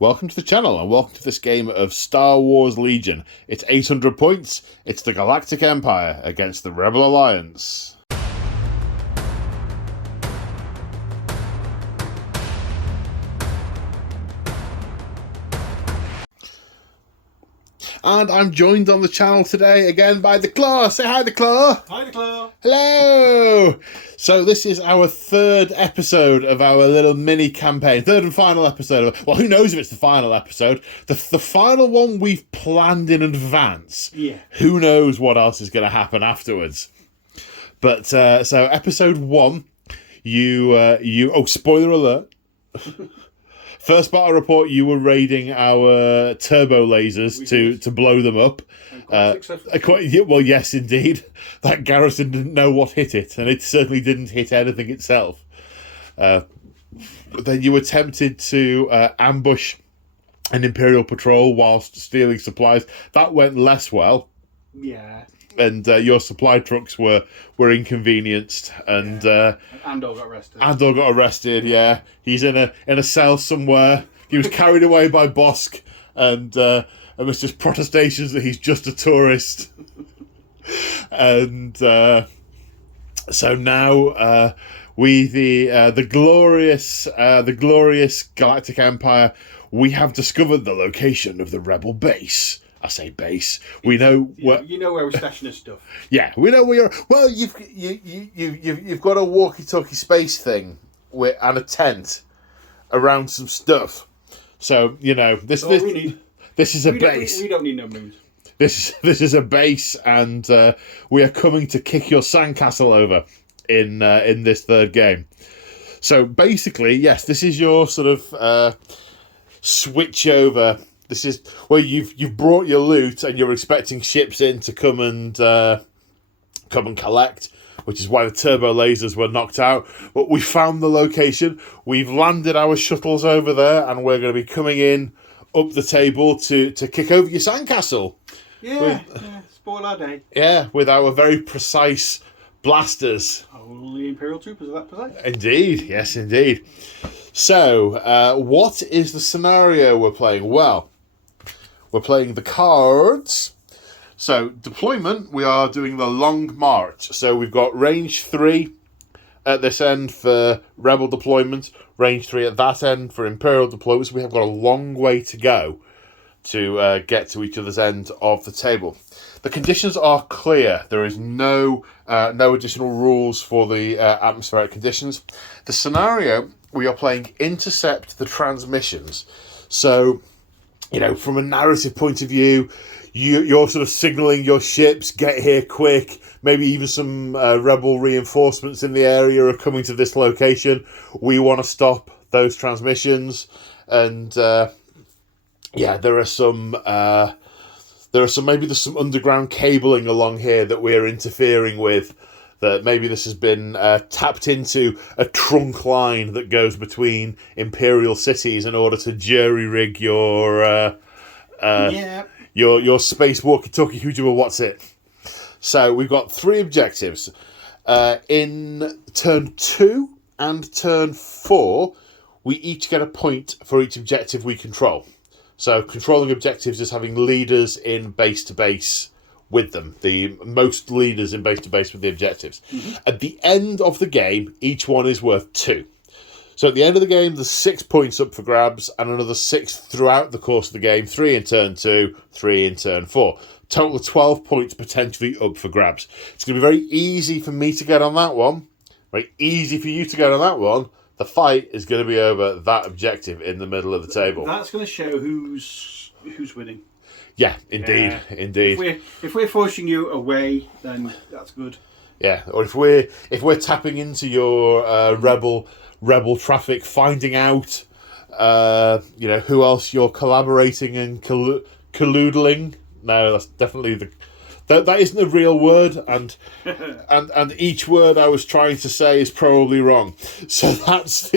Welcome to the channel and welcome to this game of Star Wars Legion. It's 800 points, it's the Galactic Empire against the Rebel Alliance. And I'm joined on the channel today again by the Claw. Say hi, the Claw. Hi, the Claw. Hello. So this is our third episode of our little mini campaign. Third and final episode. Well, who knows if it's the final episode. The final one we've planned in advance. Yeah. Who knows what else is going to happen afterwards. But, so episode 1, oh, spoiler alert. First battle report, you were raiding our turbo lasers to blow them up. Well, yes, indeed. That garrison didn't know what hit it, and it certainly didn't hit anything itself. Then you attempted to ambush an Imperial patrol whilst stealing supplies. That went less well. Yeah. And your supply trucks were inconvenienced, and Andor got arrested. Andor got arrested. Yeah, he's in a cell somewhere. He was carried away by Bosk, and was just protestations that he's just a tourist. And so now we the glorious Galactic Empire, we have discovered the location of the Rebel base. I say base. We know where you know where we're stashing this stuff. Yeah, we know where you're. Well, you've got a walkie-talkie space thing and a tent around some stuff. So you know this is a base. We don't need no moons. This is a base, and we are coming to kick your sandcastle over in this third game. So basically, yes, this is your sort of switch over. This is where you've brought your loot and you're expecting ships in to come and collect, which is why the turbo lasers were knocked out. But we found the location. We've landed our shuttles over there, and we're going to be coming in up the table to kick over your sandcastle. Yeah, spoil our day. Yeah, with our very precise blasters. Only Imperial troopers are that precise. Indeed, yes, indeed. So, what is the scenario we're playing? Well, we're playing the cards. So, deployment, we are doing the long march. So, we've got range 3 at this end for Rebel deployment, range 3 at that end for Imperial deployment. So, we have got a long way to go to get to each other's end of the table. The conditions are clear. There is no additional rules for the atmospheric conditions. The scenario, we are playing intercept the transmissions. So, you know, from a narrative point of view, you're sort of signalling your ships, get here quick. Maybe even some rebel reinforcements in the area are coming to this location. We want to stop those transmissions. And, there are some underground cabling along here that we're interfering with. That maybe this has been tapped into a trunk line that goes between Imperial cities in order to jury-rig your space walkie-talkie, what's it. So we've got 3 objectives. In turn 2 and turn 4, we each get a point for each objective we control. So controlling objectives is having leaders in base-to-base with them, the most leaders in base-to-base with the objectives. Mm-hmm. At the end of the game, each one is worth 2. So at the end of the game, there's 6 points up for grabs, and another 6 throughout the course of the game, 3 in turn 2, 3 in turn 4. Total of 12 points potentially up for grabs. It's going to be very easy for me to get on that one, very easy for you to get on that one. The fight is going to be over that objective in the middle of the table. That's going to show who's winning. Yeah, indeed, indeed. If we're forcing you away, then that's good. Yeah, or if we're tapping into your rebel traffic, finding out, who else you're collaborating and colludeling. No, that's definitely that isn't a real word, and each word I was trying to say is probably wrong. So that's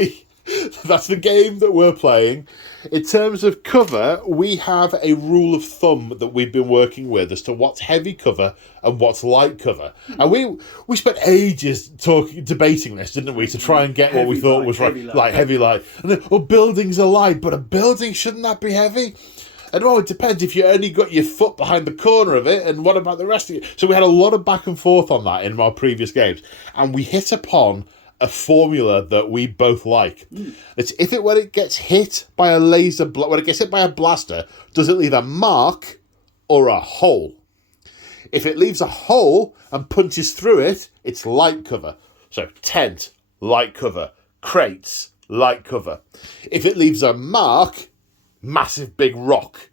That's the game that we're playing. In terms of cover, we have a rule of thumb that we've been working with as to what's heavy cover and what's light cover. And we spent ages debating this, didn't we, to try and get what we thought was right, like heavy light. And then, buildings are light, but a building, shouldn't that be heavy? And it depends if you only got your foot behind the corner of it, and what about the rest of it? So we had a lot of back and forth on that in our previous games, and we hit upon a formula that we both like. It's when it gets hit by a laser, when it gets hit by a blaster, does it leave a mark or a hole? If it leaves a hole and punches through it, it's light cover. So tent, light cover. Crates, light cover. If it leaves a mark, massive big rock,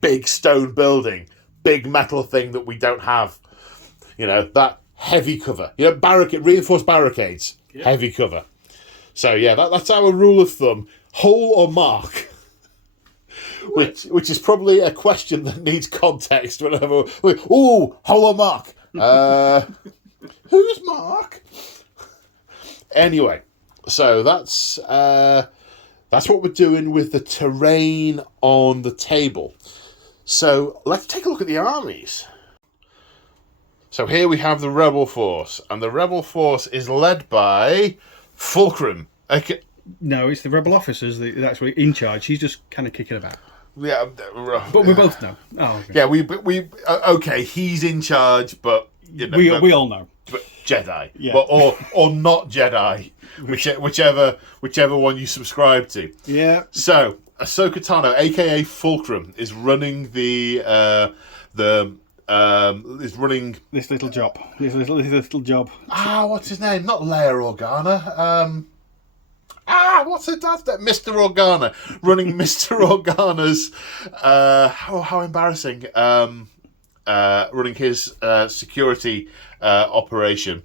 big stone building, big metal thing that we don't have, that heavy cover. Reinforced barricades, heavy cover. So that's our rule of thumb. Hole or mark. Which is probably a question that needs context whenever hole or mark. Who's Mark? Anyway, so that's what we're doing with the terrain on the table. So let's take a look at the armies. So here we have the Rebel Force, and the Rebel Force is led by Fulcrum. Okay. No, it's the Rebel officers that are actually in charge. He's just kind of kicking about. Yeah, but we both know. Oh, okay. Yeah, we okay. He's in charge, but we all know. But Jedi, or not Jedi, whichever one you subscribe to. Yeah. So Ahsoka Tano, aka Fulcrum, is running is running this little job. This little job. What's his name? Not Leia Organa. What's her dad's name? Mr. Organa. Running Mr. Organa's. How embarrassing. Running his security operation.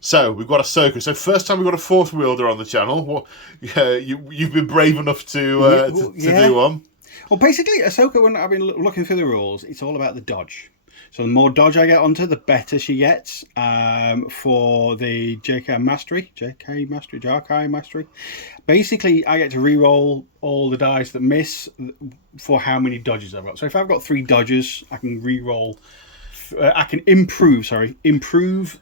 So we've got Ahsoka. So first time we've got a Force wielder on the channel. You've been brave enough to do one. Well, basically, Ahsoka, when I've been looking through the rules, it's all about the dodge. So the more dodge I get onto, the better she gets for the JK Mastery. Basically, I get to re-roll all the dice that miss for how many dodges I've got. So if I've got 3 dodges, I can re-roll. I can improve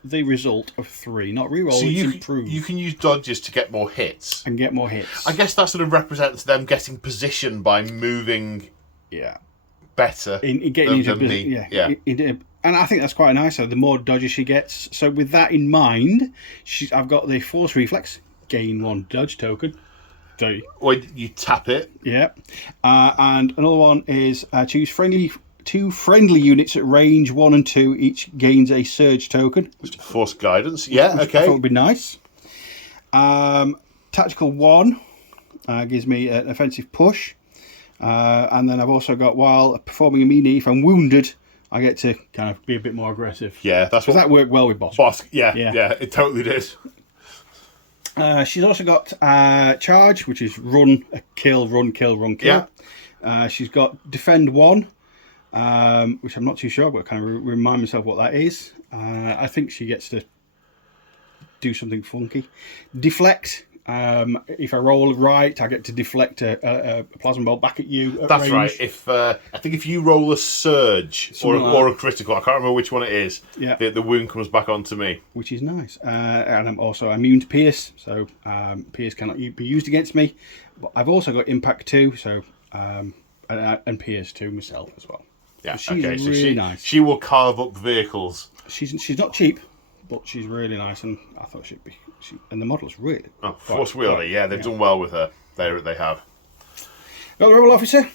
the result of 3. Not re-roll, so improve. You can use dodges to get more hits. And get more hits. I guess that sort of represents them getting position by moving better in getting into me. And I think that's quite nice. So the more dodges she gets. So with that in mind, I've got the Force Reflex. Gain 1 dodge token. So you tap it. Yeah. And another one is choose 2 friendly units at range 1 and 2. Each gains a surge token. Force guidance. Yeah, okay. I thought would be nice. Tactical 1 gives me an offensive push. And then I've also got, while performing a melee, if I'm wounded, I get to kind of be a bit more aggressive. Yeah, that worked well with Boss. Yeah, it totally did. She's also got charge, which is run, kill. Yeah. She's got defend 1, which I'm not too sure, but I kind of remind myself what that is. I think she gets to do something funky. Deflect. If I roll right, I get to deflect a plasma bolt back at you. That's range. Right. I think if you roll a surge or a critical, I can't remember which one it is. Yeah. The wound comes back onto me, which is nice. And I'm also immune to pierce, so pierce cannot be used against me. But I've also got impact 2, so and pierce 2 myself as well. Yeah. She's really nice. She will carve up vehicles. She's not cheap, but she's really nice, and I thought she'd be. And the model's really. Force wielder, they've done well with her. They have. Got the Rebel officer.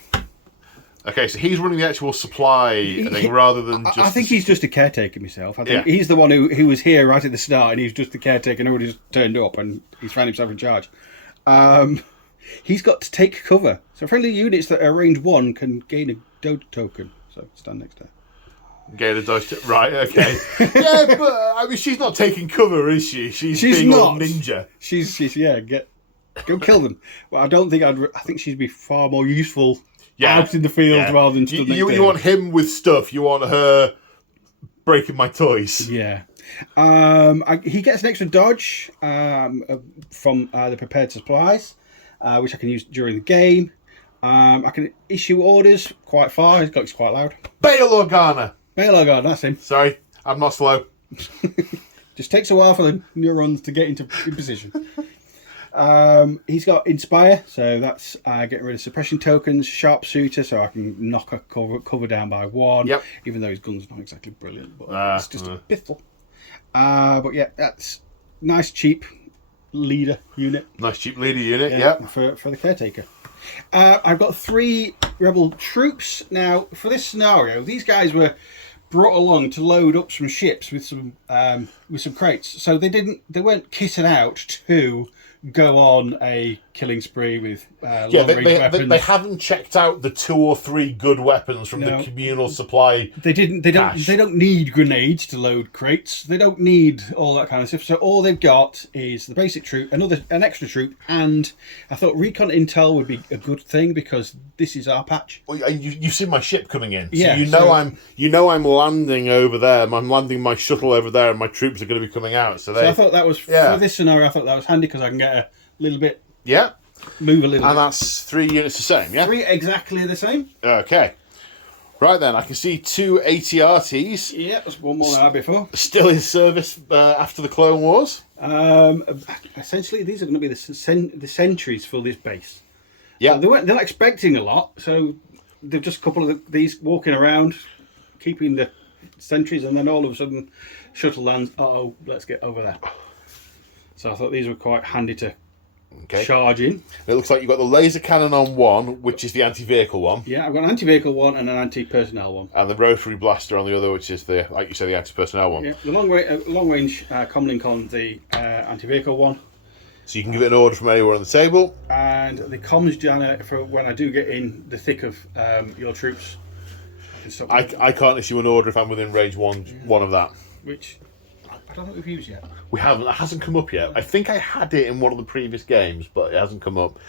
Okay, so he's running the actual supply thing rather than just. I think he's just a caretaker myself. I think he's the one who was here right at the start, and he's just the caretaker. Nobody just turned up, and he's found himself in charge. He's got to take cover. So friendly units that are range 1 can gain a dodge token. So stand next to her. Get a dodge. Right, okay. Yeah, but I mean, she's not taking cover, is she? She's being not. A ninja. She's go kill them. Well, I don't think I think she'd be far more useful out in the field rather than stood next to you want him with stuff. You want her breaking my toys. Yeah. He gets an extra dodge from the prepared supplies, which I can use during the game. I can issue orders quite far. It's quite loud. Bail Organa. Bail Organa, that's him. Sorry, I'm not slow. Just takes a while for the neurons to get in position. He's got Inspire, so that's getting rid of suppression tokens. Sharpshooter, so I can knock a cover down by 1. Yep. Even though his gun's not exactly brilliant, but it's just a pistol. But yeah, that's nice cheap leader unit. Nice cheap leader unit, yeah. For the caretaker. I've got 3 rebel troops. Now, for this scenario, these guys were brought along to load up some ships with some crates. So they weren't kitted out to go on a killing spree with long-range weapons. They haven't checked out the 2 or 3 good weapons from the communal supply. They don't need grenades to load crates. They don't need all that kind of stuff. So all they've got is the basic troop, an extra troop, and I thought recon intel would be a good thing because this is our patch. Well, you've seen my ship coming in, yeah, so I'm landing over there. I'm landing my shuttle over there, and my troops are going to be coming out. So I thought that was for this scenario. I thought that was handy because I can get a little bit. Yeah. Move a little bit. And that's 3 units the same, yeah? 3 exactly the same. Okay. Right then, I can see 2 ATRTs. Yeah, there's one more than I had before. Still in service after the Clone Wars. Essentially, these are going to be the sentries for this base. Yeah. So they're not expecting a lot, so they're just a couple of these walking around, keeping the sentries, and then all of a sudden, shuttle lands. Uh-oh, let's get over there. So I thought these were quite handy to charge in. It looks like you've got the laser cannon on one, which is the anti-vehicle one. Yeah, I've got an anti-vehicle one and an anti-personnel one. And the rotary blaster on the other, which is the, like you say, the anti-personnel one. Yeah, the long-range comlink on the anti-vehicle one. So you can give it an order from anywhere on the table. And the comms jammer for when I do get in the thick of your troops. I can't issue an order if I'm within range one of that. Which I don't think we've used yet. We haven't. It hasn't come up yet. I think I had it in one of the previous games, but it hasn't come up.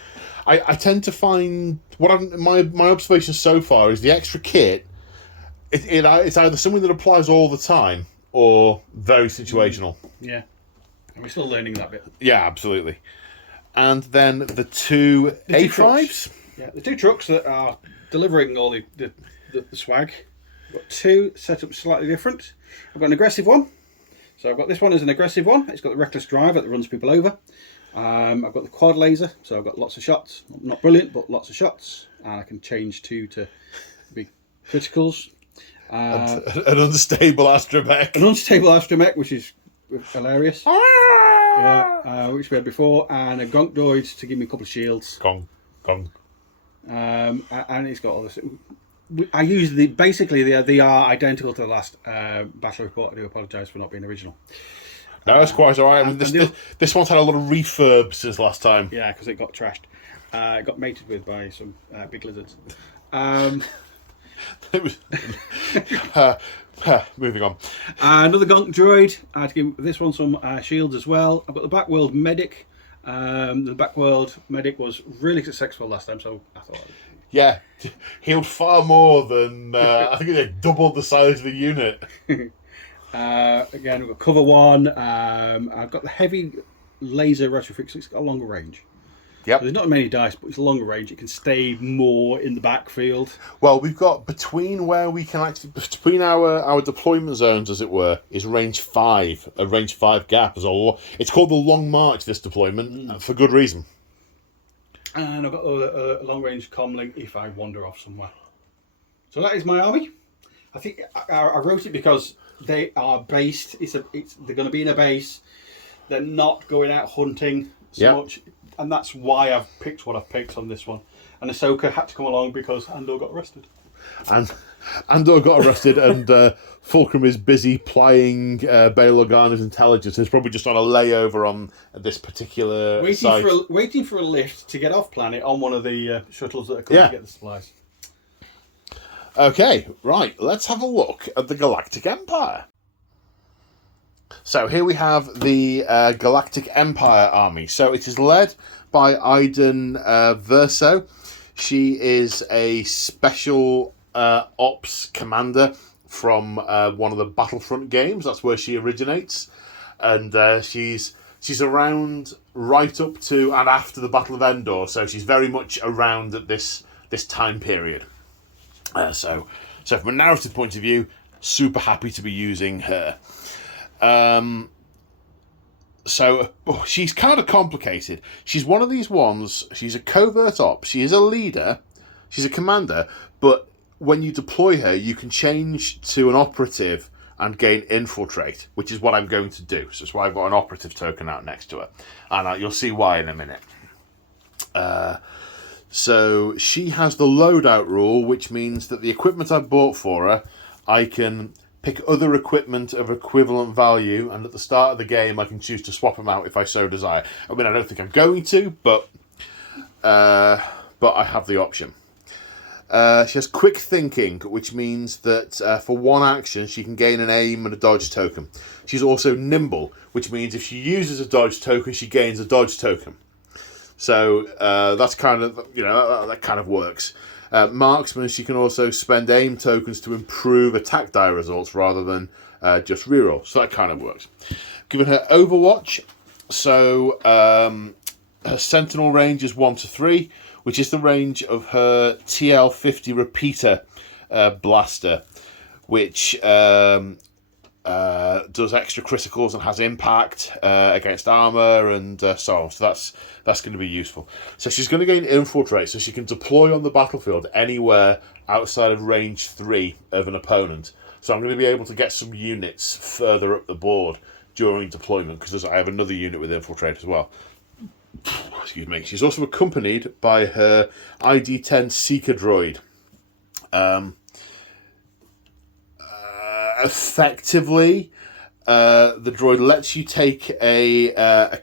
I tend to find my observation so far is the extra kit. It's either something that applies all the time or very situational. Yeah, and we're still learning that bit. Yeah, absolutely. And then the two A5s. Yeah, the 2 trucks that are delivering all the swag. I've got 2 set up slightly different. I've got an aggressive one. So I've got this one as an aggressive one. It's got the reckless driver that runs people over. I've got the quad laser, so I've got lots of shots. Not brilliant, but lots of shots. And I can change 2 to be criticals. An unstable astromech. An unstable astromech, which is hilarious. Yeah, which we had before. And a gonk droid to give me a couple of shields. Gong. And it's got all this. I use they are identical to the last battle report. I do apologise for not being original. No, it's quite alright. I mean, this one's had a lot of refurb since last time. Yeah, because it got trashed. It got mated with by some big lizards. It was moving on. Another gonk droid. I had to give this one some shields as well. I've got the Backworld medic. The Backworld medic was really successful last time, so I thought. Yeah, healed far more than I think they doubled the size of the unit. Again, we've got cover one. I've got the heavy laser retrofix. So it's got a longer range. Yep. So there's not many dice, but it's a longer range. It can stay more in the backfield. Well, we've got between where we can actually between our deployment zones, as it were, is range 5. A range 5 gap is it's called the Long March. This deployment for good reason. And I've got a long-range comlink if I wander off somewhere. So that is my army. I think I wrote it because they are based. They're going to be in a base. They're not going out hunting so much, and that's why I've picked what I've picked on this one. And Ahsoka had to come along because Andor got arrested. And Andor got arrested, and Fulcrum is busy plying Bail Organa's intelligence. He's probably just on a layover on this particular site. Waiting for a lift to get off planet on one of the shuttles that are coming to get the supplies. Okay, right. Let's have a look at the Galactic Empire. So here we have the Galactic Empire army. So it is led by Iden Verso. She is a special ops commander from one of the Battlefront games. That's where she originates, and she's around right up to and after the Battle of Endor. So she's very much around at this time period. So from a narrative point of view, super happy to be using her. She's kind of complicated. She's one of these ones. She's a covert op. She is a leader. She's a commander. But when you deploy her, you can change to an operative and gain infiltrate, which is what I'm going to do. So that's why I've got an operative token out next to her. And you'll see why in a minute. So she has the loadout rule, which means that the equipment I bought for her, I can pick other equipment of equivalent value, and at the start of the game I can choose to swap them out if I so desire. I mean, I don't think I'm going to, but I have the option. She has quick thinking, which means that for one action she can gain an aim and a dodge token. She's also nimble, which means if she uses a dodge token, she gains a dodge token. So that's kind of, that kind of works. Marksman, she can also spend aim tokens to improve attack die results rather than just reroll. So that kind of works. Given her Overwatch, so her Sentinel range is 1 to 3, which is the range of her TL50 repeater blaster, which does extra criticals and has impact against armor and so on. So that's going to be useful. So she's going to gain infiltrate, so she can deploy on the battlefield anywhere outside of range 3 of an opponent. So I'm going to be able to get some units further up the board during deployment, because I have another unit with infiltrate as well. Excuse me. She's also accompanied by her ID-10 Seeker droid. Effectively, the droid lets you take a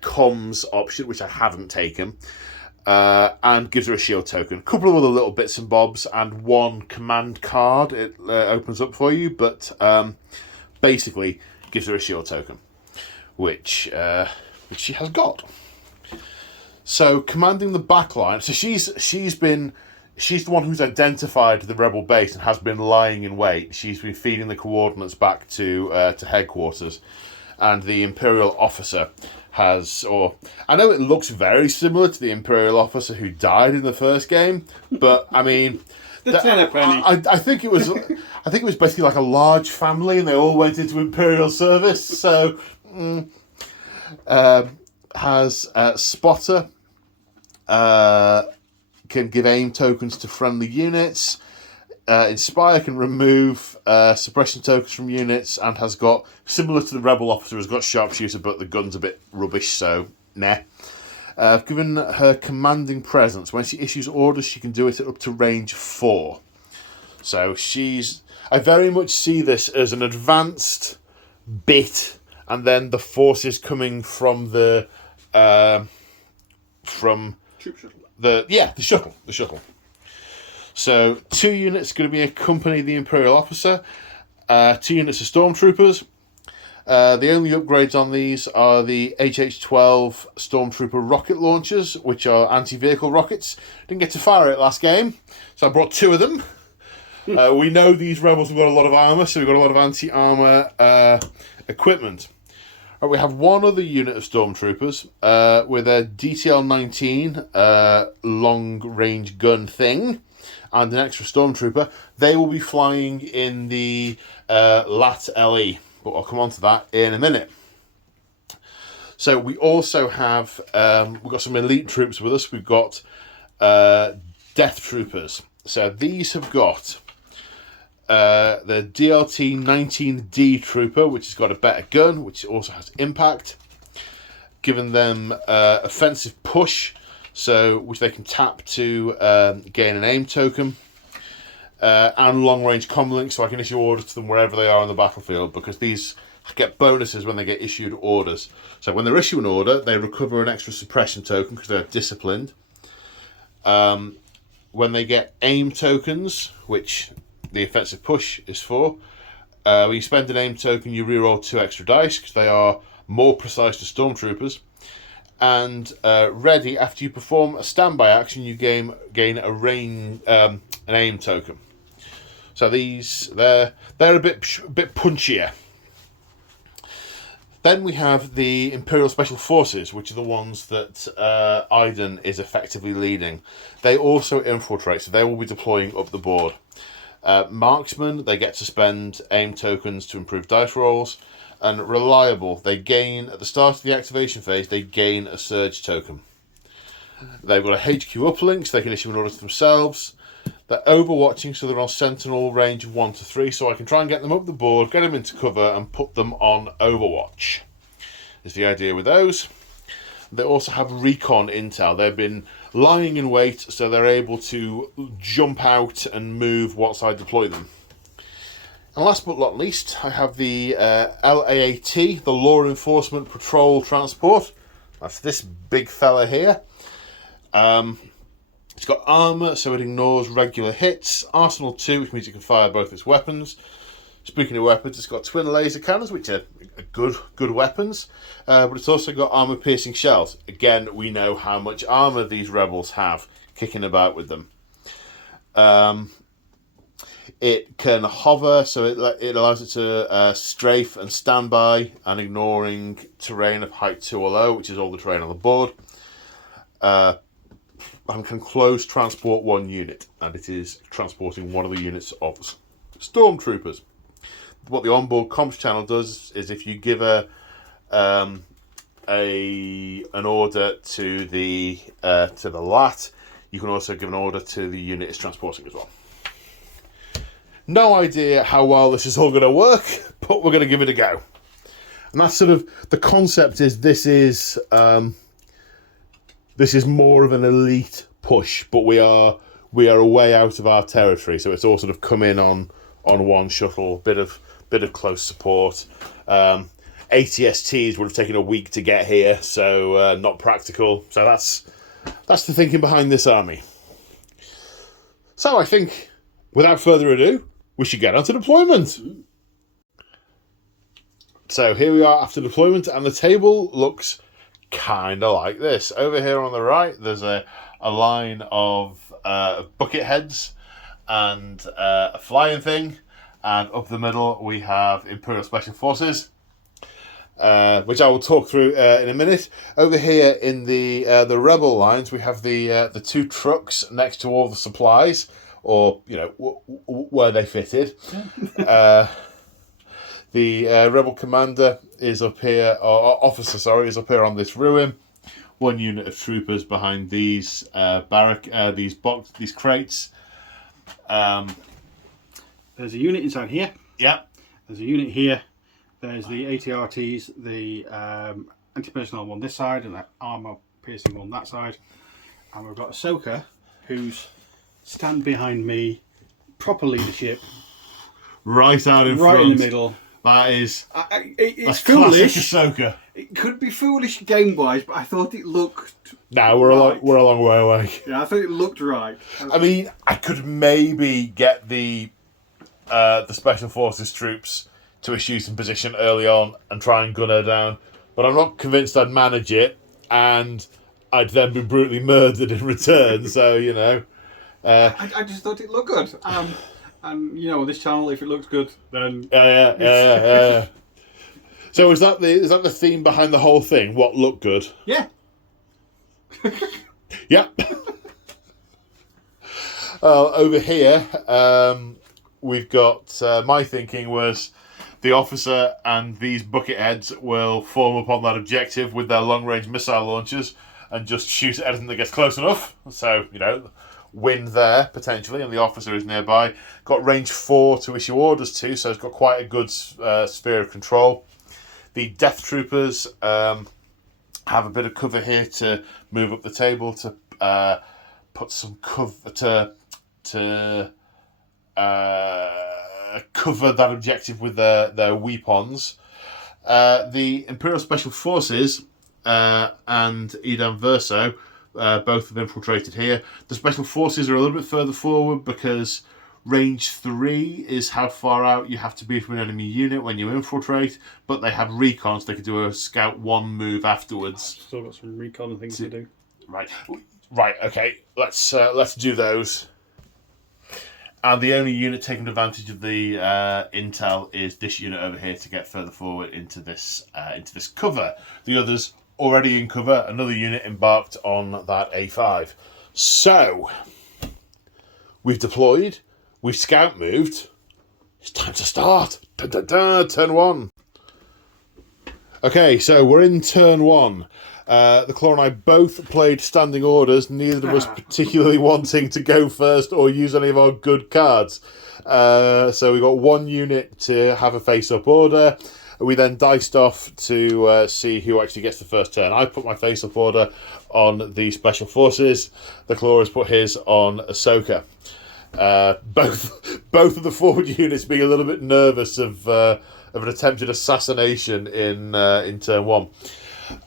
comms option, which I haven't taken, and gives her a shield token. A couple of other little bits and bobs, and one command card it opens up for you, but basically gives her a shield token, which she has got. So commanding the backline, so she's the one who's identified the rebel base and has been lying in wait. She's been feeding the coordinates back to headquarters, and the Imperial officer has, or I know it looks very similar to the Imperial officer who died in the first game, but I mean, I think it was basically like a large family, and they all went into Imperial service. So has spotter. Can give aim tokens to friendly units. Inspire can remove suppression tokens from units, and has got, similar to the Rebel officer, has got sharpshooter, but the gun's a bit rubbish, so nah. Given her commanding presence, when she issues orders, she can do it up to range 4. So I very much see this as an advanced bit, and then the forces coming from the Troop shuttle. The shuttle. So 2 units going to be accompany the Imperial officer. 2 units of stormtroopers. The only upgrades on these are the HH-12 stormtrooper rocket launchers, which are anti-vehicle rockets. Didn't get to fire it last game, so I brought 2 of them. We know these rebels have got a lot of armor, so we've got a lot of anti-armor equipment. We have one other unit of stormtroopers with a DTL-19 long-range gun thing, and an extra stormtrooper. They will be flying in the LAT LE, but I'll come on to that in a minute. So we also have we've got some elite troops with us. We've got Death Troopers. So these have got the DLT-19D Trooper, which has got a better gun, which also has impact. Given them offensive push, so which they can tap to gain an aim token, and long range comlink, so I can issue orders to them wherever they are on the battlefield, because these get bonuses when they get issued orders. So when they're issuing an order, they recover an extra suppression token because they're disciplined. When they get aim tokens, which the offensive push is for, when you spend an aim token, you reroll 2 extra dice because they are more precise to stormtroopers. And ready, after you perform a standby action, you gain an aim token. So they're a bit punchier. Then we have the Imperial Special Forces, which are the ones that Iden is effectively leading. They also infiltrate, so they will be deploying up the board. Marksmen, they get to spend aim tokens to improve dice rolls. And Reliable, they gain, at the start of the activation phase, they gain a Surge token. They've got a HQ uplink, so they can issue an order to themselves. They're overwatching, so they're on Sentinel range of 1 to 3, so I can try and get them up the board, get them into cover, and put them on Overwatch. Is the idea with those. They also have recon intel. They've been lying in wait, so they're able to jump out and move once I deploy them. And last but not least, I have the LAAT, the Law Enforcement Patrol Transport. That's this big fella here. It's got armour, so it ignores regular hits. Arsenal 2, which means it can fire both its weapons. Speaking of weapons, it's got twin laser cannons, which are good weapons. But it's also got armour-piercing shells. Again, we know how much armour these rebels have kicking about with them. It can hover, so it allows it to strafe and standby, and ignoring terrain of height 2 or low, which is all the terrain on the board. And can close transport 1 unit, and it is transporting one of the units of stormtroopers. What the onboard comms channel does is, if you give an order to the LAT, you can also give an order to the unit it's transporting as well. No idea how well this is all going to work, but we're going to give it a go. And that's sort of the concept. This is more of an elite push, but we are way out of our territory, so it's all sort of come in on one shuttle, bit of close support. ATSTs would have taken a week to get here, so not practical. So that's the thinking behind this army. So I think, without further ado, we should get on to deployment. So here we are after deployment, and the table looks kind of like this. Over here on the right, there's a line of bucket heads and a flying thing, and up the middle we have Imperial Special Forces, which I will talk through in a minute. Over here in the rebel lines, we have the 2 trucks next to all the supplies, or where they fitted. The rebel commander is up here, or officer, sorry, is up here on this ruin. 1 unit of troopers behind these these crates. There's a unit inside here. Yeah. There's a unit here. There's the ATRTs, the anti-personnel on this side, and the armour piercing on that side. And we've got Ahsoka, who's stand behind me, proper leadership. Right out in front. Right in the middle. That is... it's foolish. Ahsoka. It could be foolish game-wise, but I thought it looked... No, we're a long way away. Yeah, I thought it looked right. I mean, I could maybe get the Special Forces troops to issue some position early on and try and gun her down, but I'm not convinced I'd manage it, and I'd then be brutally murdered in return, so, I just thought it looked good. And, this channel, if it looks good, then... Yeah. So is that the theme behind the whole thing? What looked good? Yeah. Yeah. Over here, we've got... my thinking was the officer and these bucket heads will form up on that objective with their long-range missile launchers and just shoot at anything that gets close enough. So, win there, potentially, and the officer is nearby. Got range 4 to issue orders to, so it's got quite a good sphere of control. The Death Troopers have a bit of cover here to move up the table, to put some cover to cover that objective with their weapons. The Imperial Special Forces and Edam Verso both have infiltrated here. The Special Forces are a little bit further forward because range 3 is how far out you have to be from an enemy unit when you infiltrate, but they have recon, so they could do a scout 1 move afterwards. Still got some recon things to do. Right. Okay. Let's do those. And the only unit taking advantage of the intel is this unit over here to get further forward into this cover. The others already in cover. Another unit embarked on that A5. So we've deployed. We've scout moved. It's time to start. Dun, dun, dun, turn 1. Okay, so we're in turn 1. The Claw and I both played standing orders, neither of us particularly wanting to go first or use any of our good cards. So we got one unit to have a face-up order. We then diced off to see who actually gets the first turn. I put my face-up order on the Special Forces. The Claw has put his on Ahsoka. Both of the forward units being a little bit nervous of an attempted assassination in turn 1.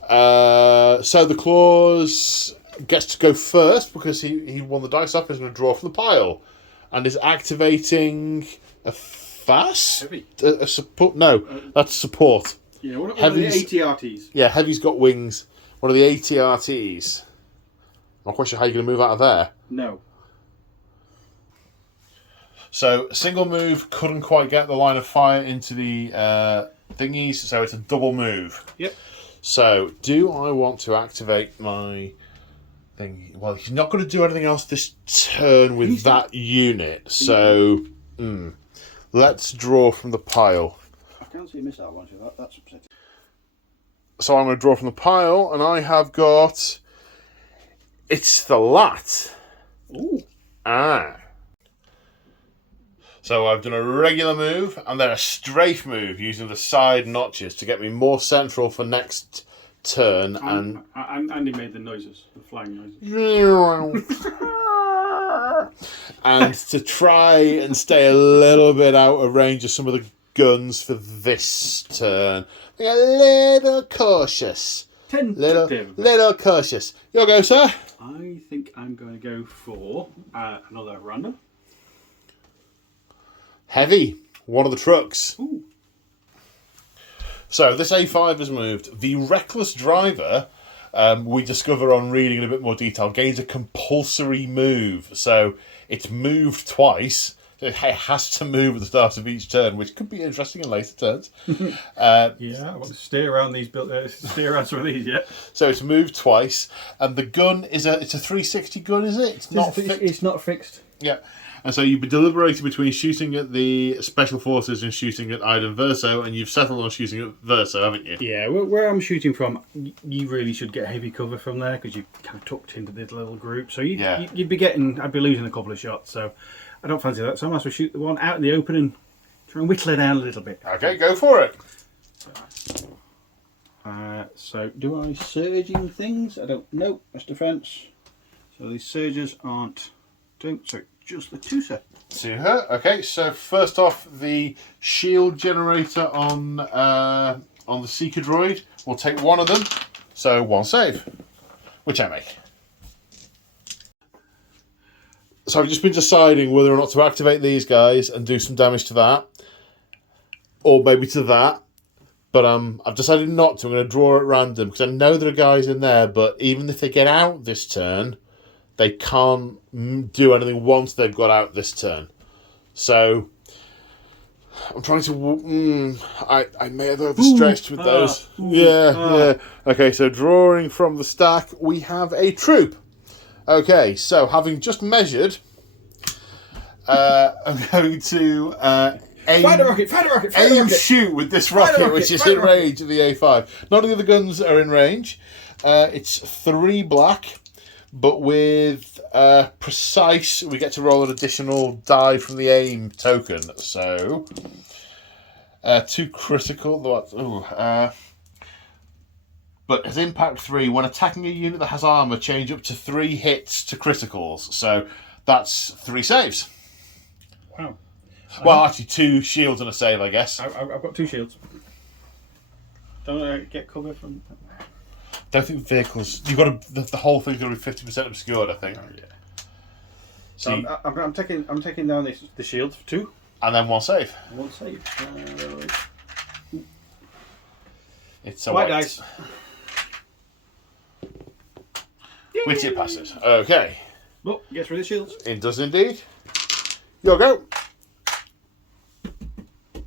So the Claws gets to go first because he won the dice up. He's going to draw from the pile and is activating a fast a support. No, that's support. Yeah, one of the ATRTs. Yeah, Heavy's got wings. One of the ATRTs. I'm not quite sure how you're going to move out of there. No. So single move couldn't quite get the line of fire into the thingies, so it's a double move. Yep. So, do I want to activate my thing? Well, he's not going to do anything else this turn with that unit. So, let's draw from the pile. I can't see a missile launcher. That's upsetting. So I'm going to draw from the pile, and I have got... It's the Lat. Ooh. So I've done a regular move and then a strafe move using the side notches to get me more central for next turn. And Andy made the noises, the flying noises. And to try and stay a little bit out of range of some of the guns for this turn. Being a little cautious. Tentative. Little cautious. Your go, sir. I think I'm going to go for another random. Heavy, one of the trucks. Ooh. So this A5 has moved. The reckless driver, we discover on reading in a bit more detail, gains a compulsory move. So it's moved twice. It has to move at the start of each turn, which could be interesting in later turns. Yeah, I want to steer around some of these. Yeah. So it's moved twice, and the gun is it's a 360 gun, is it? It's not fixed. It's not fixed. Yeah. And so you've been deliberating between shooting at the Special Forces and shooting at Iden Verso, and you've settled on shooting at Verso, haven't you? Yeah, where I'm shooting from, you really should get heavy cover from there because you're kind of tucked into this little group. So you'd be getting, I'd be losing a couple of shots. So I don't fancy that. So I might as well shoot the one out in the open and try and whittle it down a little bit. Okay, go for it. So do I surging things? I don't know. That's defence. So these surges aren't. So just the two, sir. See her. Okay, so first off, the shield generator on the Seeker droid. We'll take one of them. So one save, which I make. So I've just been deciding whether or not to activate these guys and do some damage to that, or maybe to that. But I've decided not to. I'm going to draw at random because I know there are guys in there. But even if they get out this turn, they can't do anything once they've got out this turn. So I'm trying to... I may have overstretched with those. Yeah. Okay, so drawing from the stack, we have a troop. Okay, so having just measured, I'm going to aim shoot with this rocket, which is in range of the A5. None of the other guns are in range. It's 3 black. But with precise, we get to roll an additional die from the aim token. So, 2 critical. But as impact 3, when attacking a unit that has armor, change up to 3 hits to criticals. So that's 3 saves. Wow. Well, actually 2 shields and a save, I guess. I've got 2 shields. Don't I get cover from... Don't think vehicles. You've got to, the whole thing's going to be 50% obscured, I think. Oh, yeah. So I'm taking down the shield for 2, and then 1 save. 1 save. It's a white dice. Which it passes. Okay. Look, gets rid of shields. It does indeed. Your go.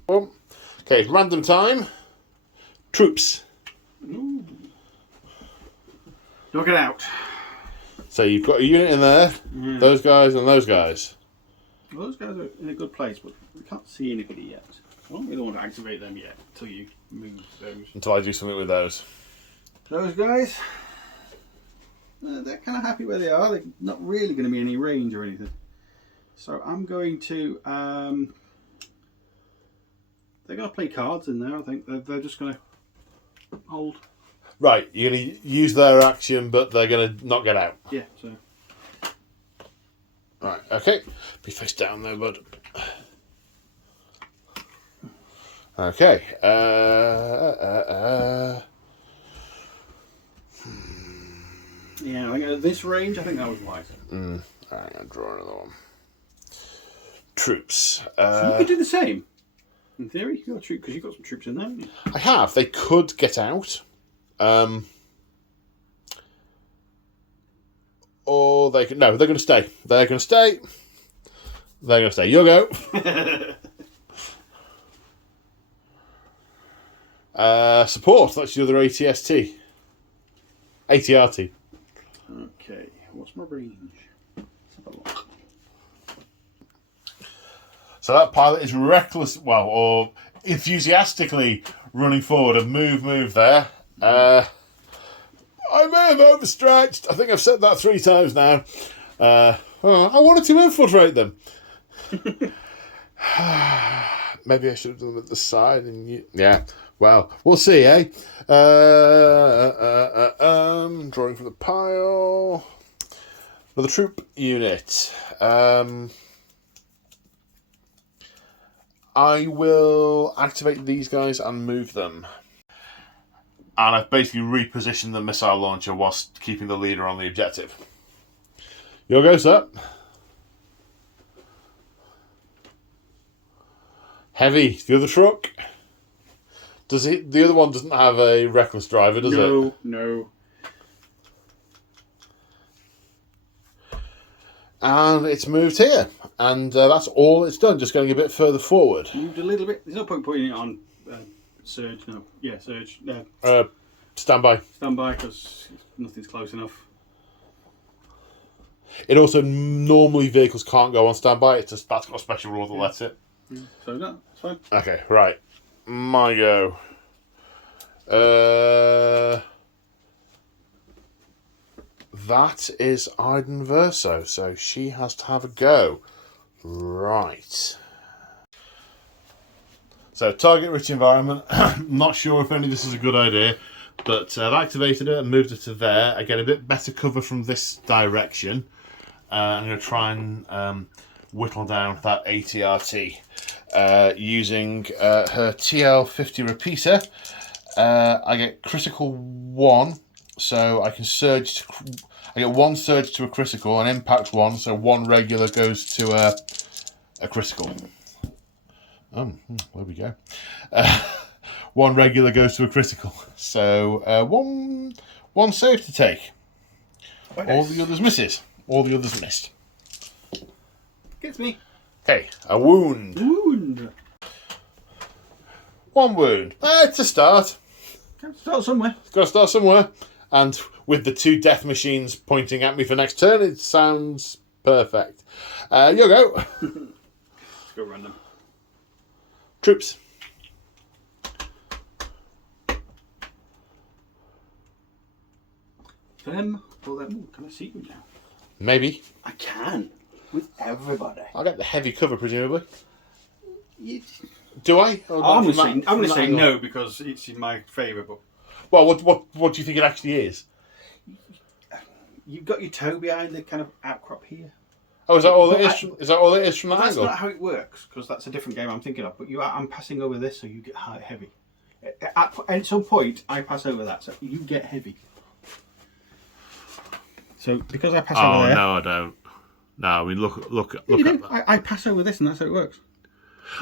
Boom. Okay, random time. Troops. Ooh. Knock it out. So you've got a unit in there, those guys and those guys. Well, those guys are in a good place, but we can't see anybody yet. I don't really want to activate them yet until you move those. Until I do something with those. Those guys, they're kind of happy where they are. They're not really going to be any range or anything. So I'm going to... they're going to play cards in there, I think. They're just going to hold. Right, you're going to use their action, but they're going to not get out. Yeah, so... Right, okay. Be face down though, bud. Okay. Yeah, I think at this range, I think that was wise. Alright, I'm going to draw another one. Troops. So you could do the same. In theory, you're a troop, because you've got some troops in there, haven't you? I have. They could get out. Or they could... No, they're going to stay. They're going to stay. They're going to stay. You'll go. Support. That's your other ATST. ATRT. Okay, what's my range? Let's have a look. So that pilot is reckless, well, or enthusiastically running forward and move there. I may have overstretched. I think I've said that 3 times now. I wanted to infiltrate them. Maybe I should have done them at the side. And yeah, well, we'll see, eh? Drawing from the pile. Another troop unit. I will activate these guys and move them. And I've basically repositioned the missile launcher whilst keeping the leader on the objective. Your go, sir. Heavy. The other truck. Does it? The other one doesn't have a reckless driver, does it? No. And it's moved here. And that's all it's done, just going a bit further forward. Moved a little bit. There's no point putting it on surge, no. Yeah, surge. Standby. Standby, because nothing's close enough. It also, normally vehicles can't go on standby. It's just, that's got a special rule that lets it. Yeah. So no, it's fine. Okay, right. My go. That is Iden Verso, so she has to have a go. Right. So, target-rich environment. Not sure if any of this is a good idea, but I've activated it and moved it to there. I get a bit better cover from this direction. I'm going to try and whittle down that ATRT using her TL50 repeater. I get critical 1, so I can surge. I get 1 surge to a critical and impact 1, so 1 regular goes to a critical. There we go. 1 regular goes to a critical, so one save to take. All the others misses. All the others missed. Gets me. Okay, a wound. Wound. 1 wound. It's a start. Got to start somewhere. Got to start somewhere. And with the 2 death machines pointing at me for next turn, it sounds perfect. You go. Let's go random. Troops. Them or them? Ooh, can I see you now? Maybe. I can. With everybody. I'll get the heavy cover, presumably. You... Do I? I'm going to say no because it's in my favour. But well, what do you think it actually is? You've got your toe behind the kind of outcrop here. Oh, is that all it is? Is that all it is from that That's angle? not how it works because that's a different game I'm thinking of. But I'm passing over this, so you get heavy. At some point, I pass over that, so you get heavy. So because I pass over there. Oh no, I don't. No, I mean look You at do. that. I pass over this, and that's how it works.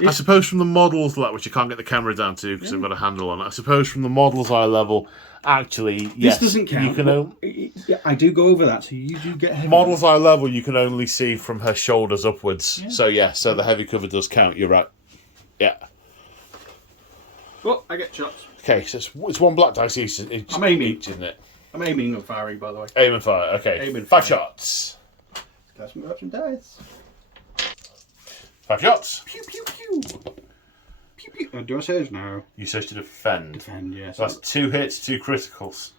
I suppose from the models, which I can't get the camera down to because I've got a handle on it. I suppose from the model's eye level, actually, yes, this doesn't count. You can I do go over that, so you do get heavy. Model's eye level, you can only see from her shoulders upwards. Yeah. So the heavy cover does count. You're right. Yeah. Well, I get shots. Okay, so it's one black dice each. I'm aiming. Each, isn't it? I'm aiming and firing, by the way. Aim and fire. Okay. Aim and 5 fire. shots. Got some dice. 5 shots. Pew pew pew. Pew pew. Do I say no? You search to defend. Defend, yes. So that's 2 hits, 2 criticals.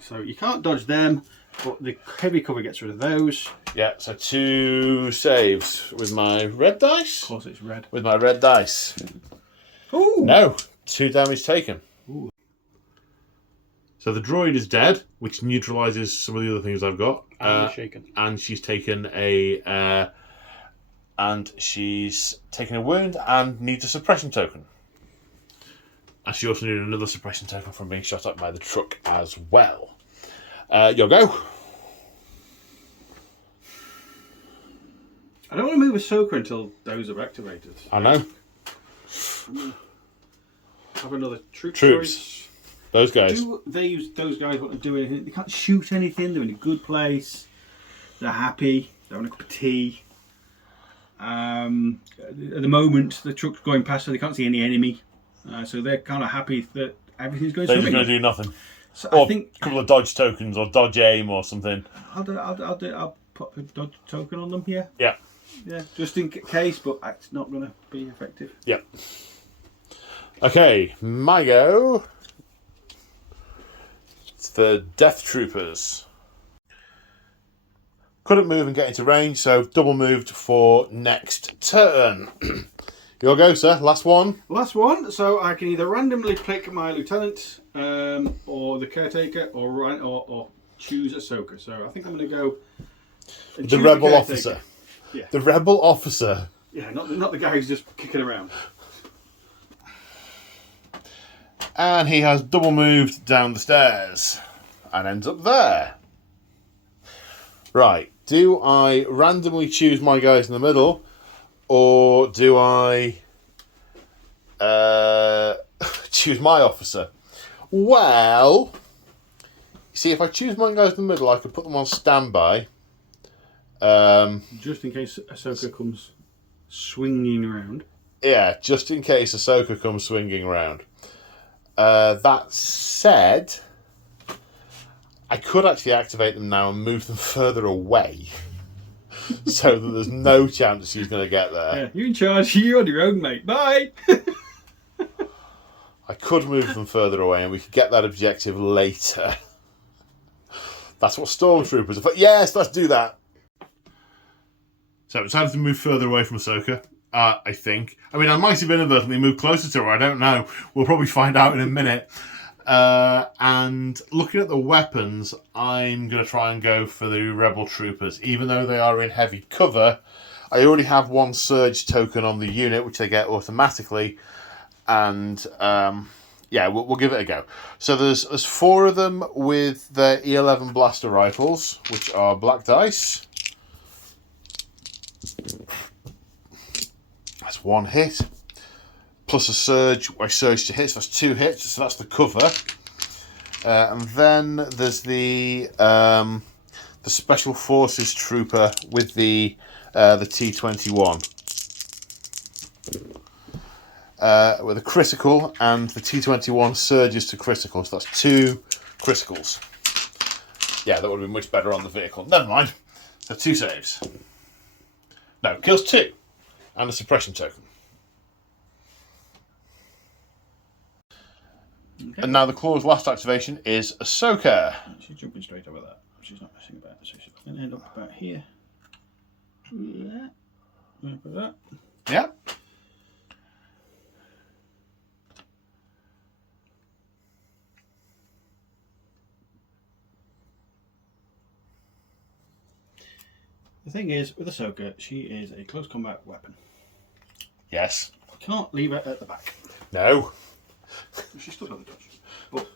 So you can't dodge them, but the heavy cover gets rid of those. Yeah, so 2 saves with my red dice. Of course, it's red. With my red dice. Ooh. No, 2 damage taken. Ooh. So the droid is dead, which neutralises some of the other things I've got. Shaken. And she's taken a wound and needs a suppression token. And she also needed another suppression token from being shot at by the truck as well. Your go. I don't want to move Ahsoka until those are activated. I know. Have another Troops. choice. Those guys. Do those guys want to do anything? They can't shoot anything. They're in a good place. They're happy. They're having a cup of tea. At the moment, the truck's going past, so they can't see any enemy. So they're kind of happy that everything's going. They're just going to do nothing. So Or I think a couple of dodge tokens or dodge aim or something. I'll put a dodge token on them here. Yeah. Yeah, just in case, but it's not going to be effective. Yep. Okay, my go. It's the Death Troopers. Couldn't move and get into range, so double moved for next turn. Your go, sir. Last one. Last one. So I can either randomly pick my lieutenant, or the caretaker, or choose Ahsoka. So I think I'm going to go. The rebel officer. Yeah. The rebel officer. Yeah, not the guy who's just kicking around. And he has double moved down the stairs and ends up there. Right. Do I randomly choose my guys in the middle, or do I choose my officer? Well, see, if I choose my guys in the middle, I could put them on standby. Just in case Ahsoka comes swinging around. Yeah, just in case Ahsoka comes swinging around. That said, I could actually activate them now and move them further away. So that there's no chance she's going to get there. Yeah, you're in charge. You're on your own, mate. Bye! I could move them further away and we could get that objective later. That's what Stormtroopers are for. Yes, let's do that. So it's time to move further away from Ahsoka, I think. I mean, I might have inadvertently moved closer to her. I don't know. We'll probably find out in a minute. And looking at the weapons, I'm going to try and go for the Rebel Troopers. Even though they are in heavy cover, I already have 1 surge token on the unit, which they get automatically. And yeah, we'll give it a go. So there's 4 of them with their E11 blaster rifles, which are black dice. That's 1 hit. Plus a surge. I surge to hit, so that's 2 hits. So that's the cover. And then there's the Special Forces Trooper with the T-21. With a critical, and the T-21 surges to critical. So that's 2 criticals. Yeah, that would have been much better on the vehicle. Never mind. So 2 saves. No, kills 2. And a suppression token. Okay. And now the claw's last activation is Ahsoka. She's jumping straight over that. She's not messing about. So she's going to end up about here. Yeah. That. Yeah. The thing is, with Ahsoka, she is a close combat weapon. Yes. Can't leave her at the back. No. She's still got the dodge. But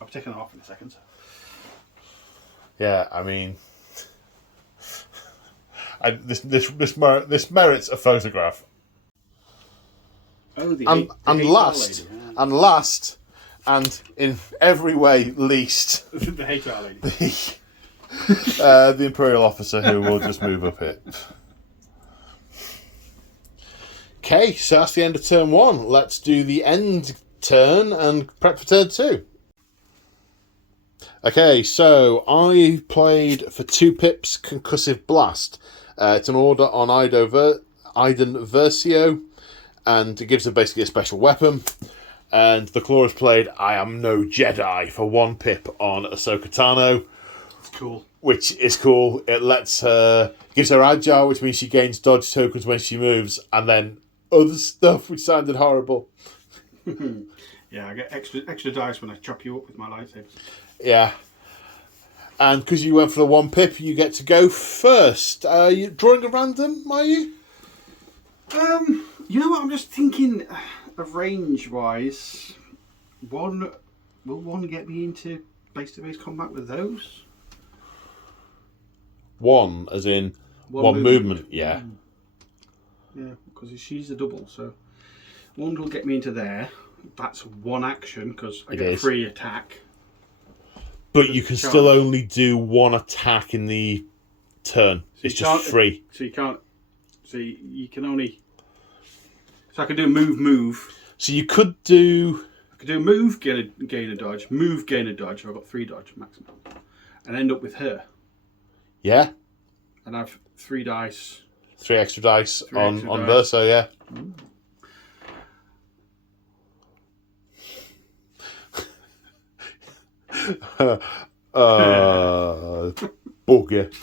I've taken her off in a second. Yeah, I mean, this merits a photograph. Oh, the and HR last, lady. Yeah. and last, and in every way least, The HR lady. the Imperial officer who will just move up it. Okay, so that's the end of turn 1. Let's do the end turn and prep for turn 2. Okay, so I played for 2 pips Concussive Blast. It's an order on Iden Versio, and it gives them basically a special weapon. And the claw has played I Am No Jedi for 1 pip on Ahsoka Tano. It's cool. Which is cool. It lets her, gives her agile, which means she gains dodge tokens when she moves, and then other stuff which sounded horrible. Yeah, I get extra dice when I chop you up with my lightsabers. Yeah. And because you went for the 1 pip, you get to go first. You drawing a random, are you? You know what? I'm just thinking of range-wise. Will one get me into base-to-base combat with those? 1, as in one movement. Yeah. Yeah, because she's a double, so 1 will get me into there. That's 1 action because I get a free attack. But you can still only do 1 attack in the turn. So it's just free. So you can't. So you can only. So I could do move. So you could do. I could do move, gain a dodge. Move, gain a dodge. I've got 3 dodge maximum, and end up with her. Yeah. And I've 3 dice. 3 extra dice on Verso, yeah. Bugger.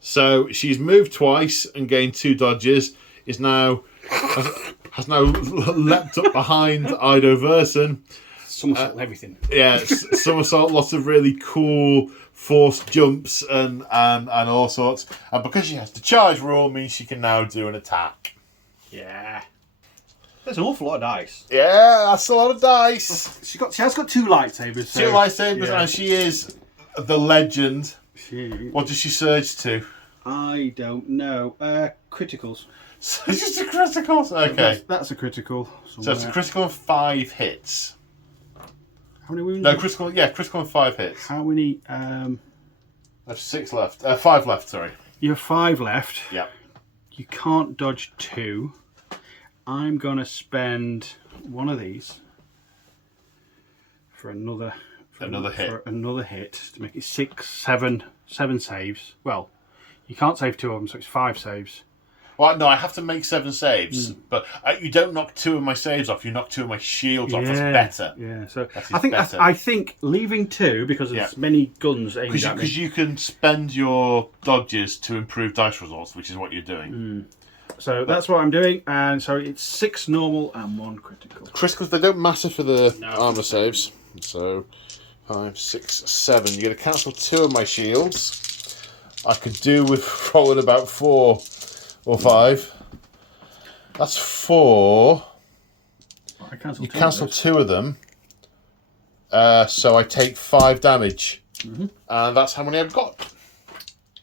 So she's moved twice and gained 2 dodges. Has now leapt up behind Ido Verson. Somersault everything. Yeah, somersault, lots of really cool forced jumps and all sorts. And because she has the charge rule, means she can now do an attack. Yeah. There's an awful lot of dice. Yeah, that's a lot of dice. She has got 2 lightsabers. So, 2 lightsabers, yeah. and she is the legend. She... What does she surge to? I don't know. Criticals. So it's just a critical. Okay. That's a critical. Somewhere. So it's a critical and 5 hits. How many wounds? No, critical. Yeah, critical and 5 hits. How many? There's 6 left. 5 left. Sorry. You have 5 left. Yeah. You can't dodge 2. I'm gonna spend 1 of these for another hit. For another hit to make it 7 saves. Well, you can't save 2 of them, so it's 5 saves. Well, no, I have to make 7 saves, but you don't knock 2 of my saves off. You knock 2 of my shields off. That's better. Yeah, so better. I think leaving 2 because there's many guns aimed at me. Because you can spend your dodges to improve dice results, which is what you're doing. So that's what I'm doing, and so it's 6 normal and 1 critical. Criticals, they don't matter for the armor saves. So 5, 6, 7. You're going to cancel 2 of my shields. I could do with rolling about 4 or 5. That's 4. You cancel 2 of them. So I take 5 damage. And that's how many I've got.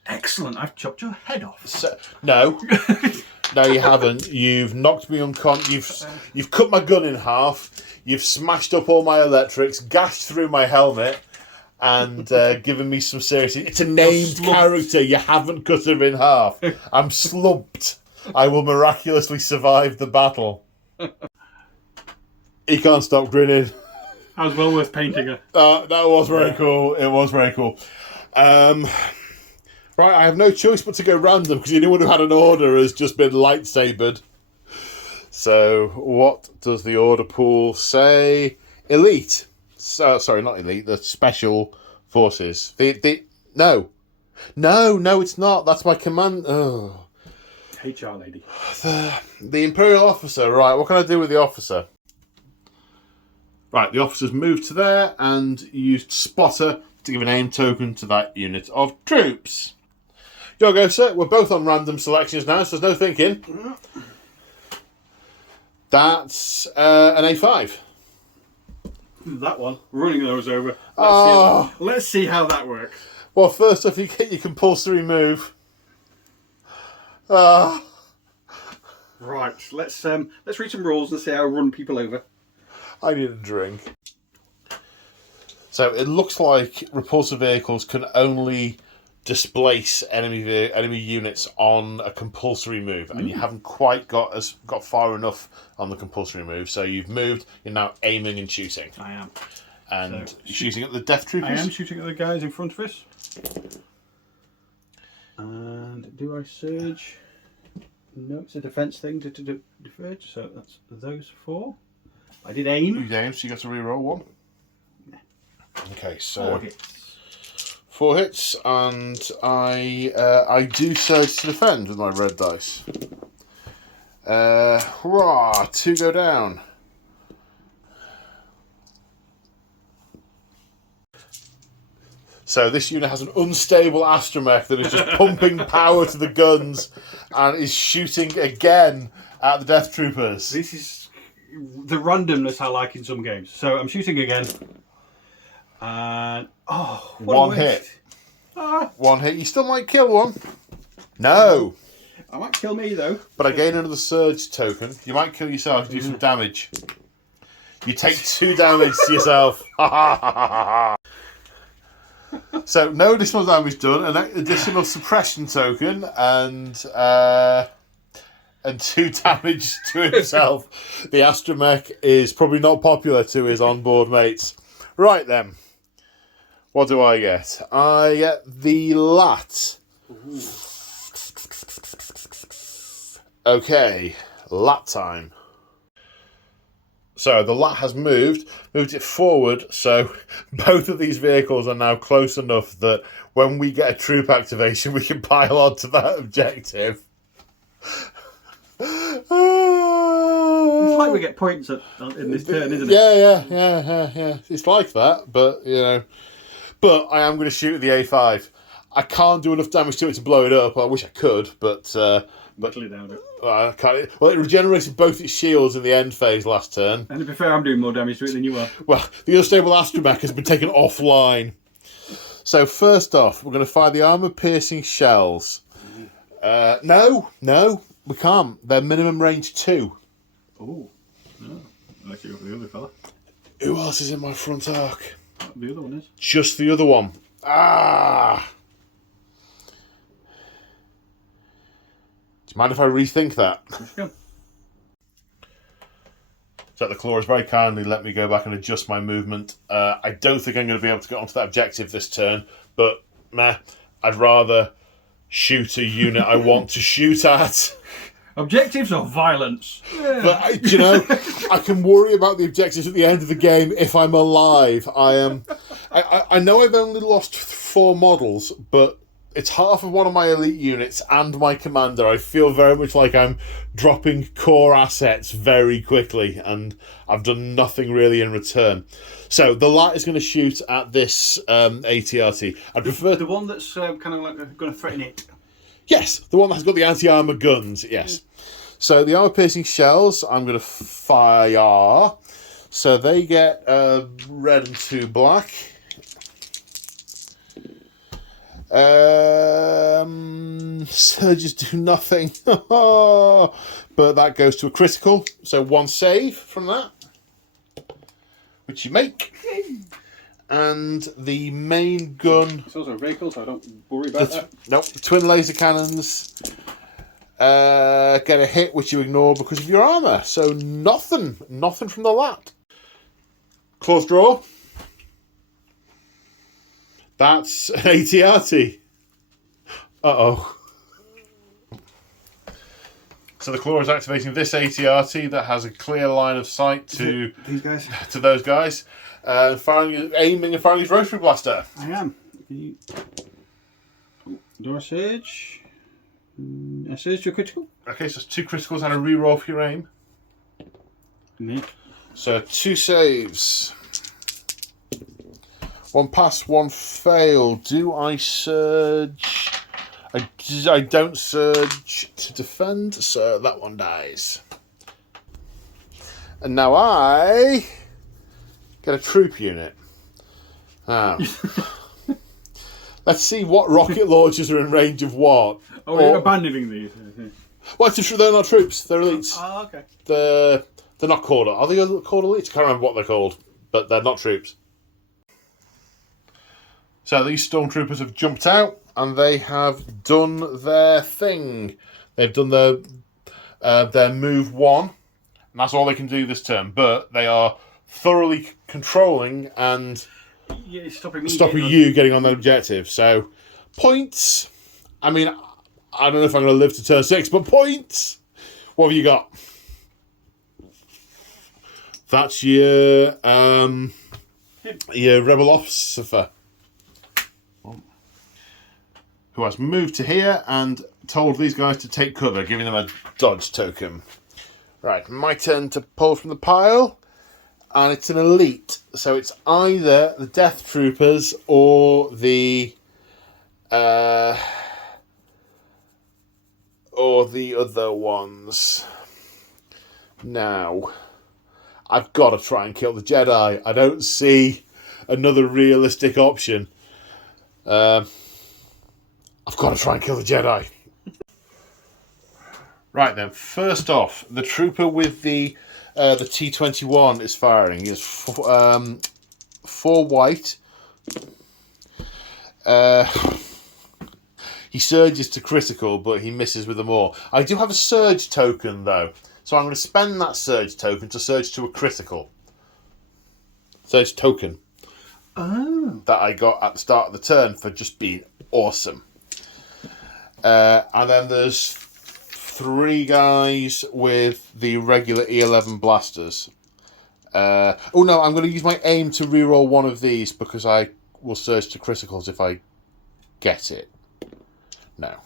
Excellent. I've chopped your head off. So, no. No, you haven't. You've knocked me unconscious. You've cut my gun in half. You've smashed up all my electrics, gashed through my helmet, and given me some serious... It's a named character. You haven't cut her in half. I'm slumped. I will miraculously survive the battle. He can't stop grinning. That was well worth painting her. That was very cool. It was very cool. Right, I have no choice but to go random because anyone who had an order has just been lightsabered. So, what does the order pool say? Elite. So, sorry, not elite. The special forces. No, it's not. That's my command. Oh. HR lady. The Imperial officer. Right, what can I do with the officer? Right, the officer's moved to there and used spotter to give an aim token to that unit of troops. Your go, sir. We're both on random selections now, so there's no thinking. That's an A5. That one. Running those over. Let's see how that works. Well, first off, you compulsory move. Right, let's read some rules and see how I run people over. I need a drink. So it looks like repulsor vehicles can only displace enemy units on a compulsory move, and you haven't quite got far enough on the compulsory move. So you've moved. You're now aiming and shooting. I am. And so, shooting at the Death Troopers. I am shooting at the guys in front of us. And do I surge? No, it's a defense thing to defer. So that's those 4. I did aim. You aimed, so you got to reroll 1. Yeah. Okay, so 4 hits. 4 hits, and I do surge to defend with my red dice. Hurrah! 2 go down. So this unit has an unstable astromech that is just pumping power to the guns and is shooting again at the Death Troopers. This is the randomness I like in some games. So I'm shooting again. And what 1 hit. 1 hit. You still might kill one. No. I might kill me though. But I gain another surge token. You might kill yourself. Do some damage. You take 2 damage to yourself. So no additional damage done. An additional suppression token and 2 damage to himself. The astromech is probably not popular to his onboard mates. Right then. What do I get? I get the lat. Ooh. Okay, lat time. So the lat has moved it forward, so both of these vehicles are now close enough that when we get a troop activation, we can pile on to that objective. It's like we get points in this turn, isn't it? Yeah. It's like that, but, But I am going to shoot at the A5. I can't do enough damage to it to blow it up. I wish I could, but I can't. Well, it regenerated both its shields in the end phase last turn. And to be fair, I'm doing more damage to it than you are. Well, the unstable astromech has been taken offline. So first off, we're going to fire the armor-piercing shells. No, we can't. They're minimum range 2. Oh, no. Unless you go for the other fella. Who else is in my front arc? The other one is. Just the other one. Do you mind if I rethink that? Yeah. So the claws very kindly let me go back and adjust my movement. I don't think I'm going to be able to get onto that objective this turn, but I'd rather shoot a unit I want to shoot at. Objectives or violence? Yeah. But I can worry about the objectives at the end of the game if I'm alive. I know I've only lost 4 models, but it's half of one of my elite units and my commander. I feel very much like I'm dropping core assets very quickly, and I've done nothing really in return. So the light is going to shoot at this ATRT. I'd prefer the one that's kind of like going to threaten it. Yes, the one that's got the anti-armor guns. Yes. So the armor-piercing shells, I'm going to fire. So they get red and 2 black. Surges do nothing. But that goes to a critical. So 1 save from that, which you make. And the main gun... It's also a vehicle, so I don't worry about that. Nope. The twin laser cannons get a hit, which you ignore because of your armour. So nothing from the lat. Close draw. That's an ATRT. Uh-oh. So the claw is activating this ATRT that has a clear line of sight to these guys, to those guys, aiming and firing his rotary blaster. I am. Do I surge? I surge to a critical. Okay, so it's 2 criticals and a reroll for your aim. Me. So 2 saves. 1 pass, 1 fail. Do I surge? I don't surge to defend, so that one dies. And now I get a troop unit. Let's see what rocket launchers are in range of what. Oh, we're abandoning these. Well, they're not troops. They're elites. Oh, okay. They're not called. Are they called elites? I can't remember what they're called, but they're not troops. So these stormtroopers have jumped out and they have done their thing. They've done their move 1, and that's all they can do this turn. But they are thoroughly controlling and stopping you getting on the objective. So points. I mean, I don't know if I'm going to live to turn 6, but points. What have you got? That's your rebel officer, who has moved to here and told these guys to take cover, giving them a dodge token. Right, my turn to pull from the pile, and it's an elite, so it's either the Death Troopers or the other ones. Now, I've got to try and kill the Jedi. I don't see another realistic option. I've got to try and kill the Jedi. Right then, first off, the trooper with the T-21 is firing. He has 4 white. He surges to critical, but he misses with them all. I do have a surge token, though. So I'm going to spend that surge token to surge to a critical. Surge token. Oh. That I got at the start of the turn for just being awesome. And then there's 3 guys with the regular E11 blasters. I'm going to use my aim to reroll one of these because I will surge to criticals if I get it. No.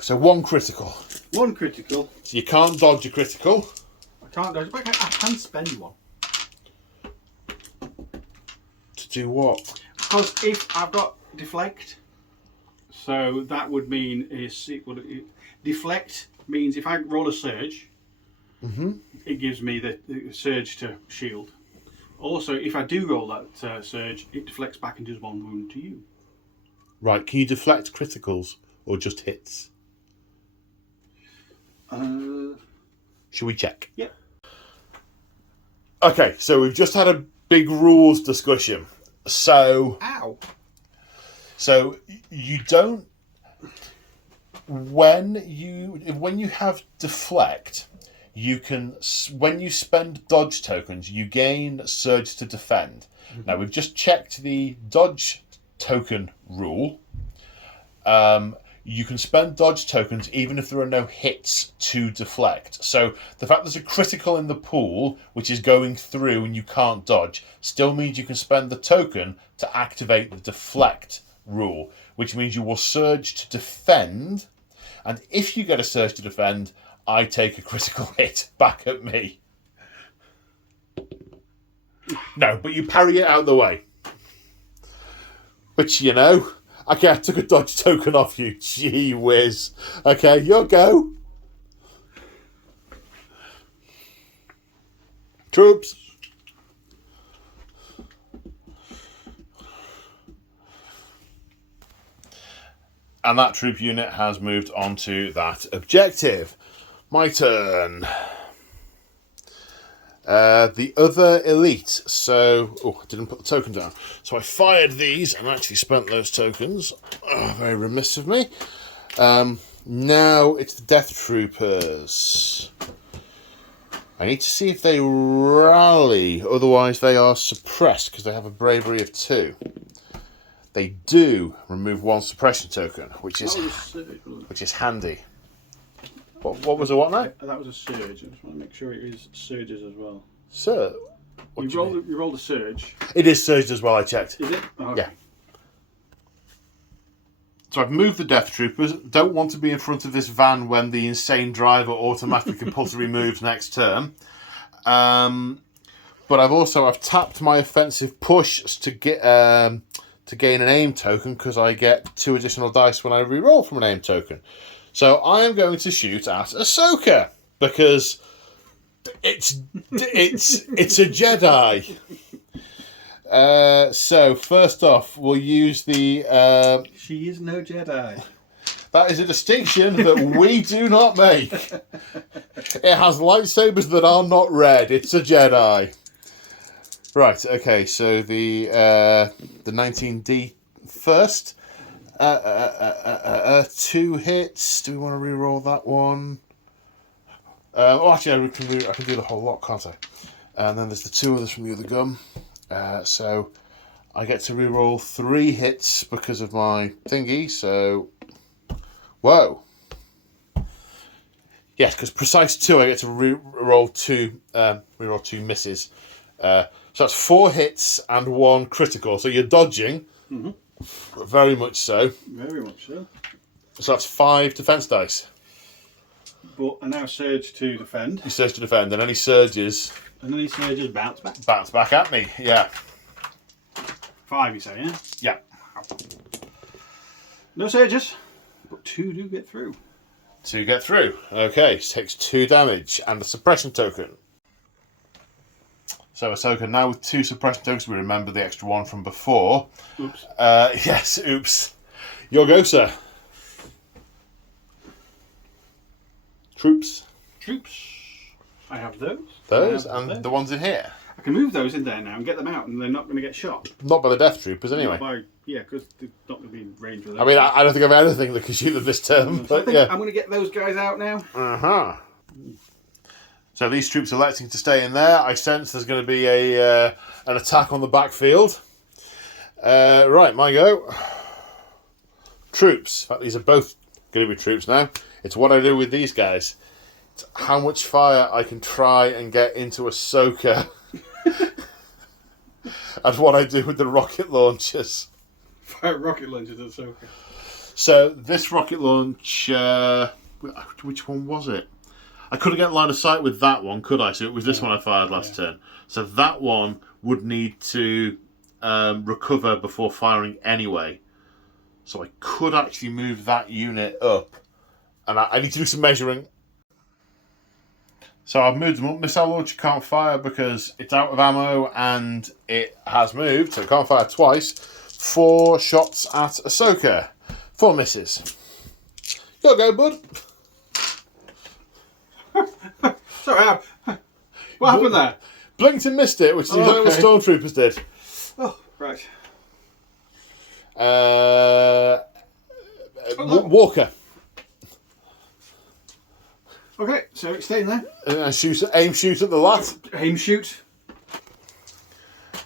So 1 critical. 1 critical. So you can't dodge a critical. I can't dodge, but I can spend 1. To do what? Because if I've got deflect, so that would mean deflect means if I roll a surge, it gives me the surge to shield. Also, if I do roll that surge, it deflects back and does 1 wound to you. Right, can you deflect criticals or just hits? Should we check? Yeah. Okay, so we've just had a big rules discussion. So you don't when you have deflect, you can when you spend dodge tokens, you gain surge to defend. Now we've just checked the dodge token rule. You can spend dodge tokens even if there are no hits to deflect. So the fact there's a critical in the pool, which is going through and you can't dodge, still means you can spend the token to activate the deflect rule, which means you will surge to defend. And if you get a surge to defend, I take a critical hit back at me. No, but you parry it out of the way. Which, okay, I took a dodge token off you. Gee whiz. Okay, your go. Troops. And that troop unit has moved on to that objective. My turn. The other elite. So, I didn't put the token down. So I fired these and actually spent those tokens. Oh, very remiss of me. Now it's the Death Troopers. I need to see if they rally. Otherwise they are suppressed because they have a bravery of 2. They do remove 1 suppression token, which is handy. What was the what now? That was a surge. I just want to make sure it is surges as well. Sir, you rolled a surge. It is surged as well, I checked. Is it? Oh, okay. Yeah. So I've moved the Death Troopers. Don't want to be in front of this van when the insane driver automatically compulsory moves next turn. But I've tapped my offensive push to get to gain an aim token because I get 2 additional dice when I re-roll from an aim token. So I am going to shoot at Ahsoka because it's a Jedi. So first off, we'll use the. She is no Jedi. That is a distinction that we do not make. It has lightsabers that are not red. It's a Jedi. Right, okay, so the 19D first. 2 hits. Do we want to re-roll that one? Actually, I can do the whole lot, can't I? And then there's the 2 others from the other gun. So I get to re-roll 3 hits because of my thingy, so... Whoa. Yes, because precise 2, I get to re-roll 2 misses. So that's 4 hits and 1 critical. So you're dodging. Mm-hmm. Very much so. Very much so. So that's 5 defense dice. But I now surge to defend. You surge to defend, and any surges... And then he surges bounce back. Bounce back at me, yeah. 5, you say, yeah? Yeah. No surges, but 2 do get through. 2 get through. Okay, takes 2 damage and a suppression token. So Ahsoka, now with 2 suppression tokens, we remember the extra 1 from before. Oops. Yes, oops. Your go, sir. Troops. I have those. Those and the ones in here. I can move those in there now and get them out, and they're not going to get shot. Not by the Death Troopers, anyway. Because they're not going to be in range with those. I mean, I don't think I've anything that can shoot them this turn. So but I think yeah. I'm going to get those guys out now. Uh-huh. So these troops electing to stay in there. I sense there's going to be an attack on the backfield. Right, my go. Troops. In fact, these are both going to be troops now. It's what I do with these guys. It's how much fire I can try and get into Ahsoka. And what I do with the rocket launchers. Fire rocket launchers at Ahsoka. So this rocket launcher... which one was it? I couldn't get line of sight with that one, could I? So it was this one I fired last turn. So that one would need to recover before firing anyway. So I could actually move that unit up. And I need to do some measuring. So I've moved them up. Missile launcher can't fire because it's out of ammo and it has moved. So it can't fire twice. 4 shots at Ahsoka. 4 misses. Go, bud. Sorry, what happened there? Blinked and missed it, which is exactly what Stormtroopers did. Oh, right. Walker. Okay, so it's staying there. Aim shoot at the lat. Aim shoot.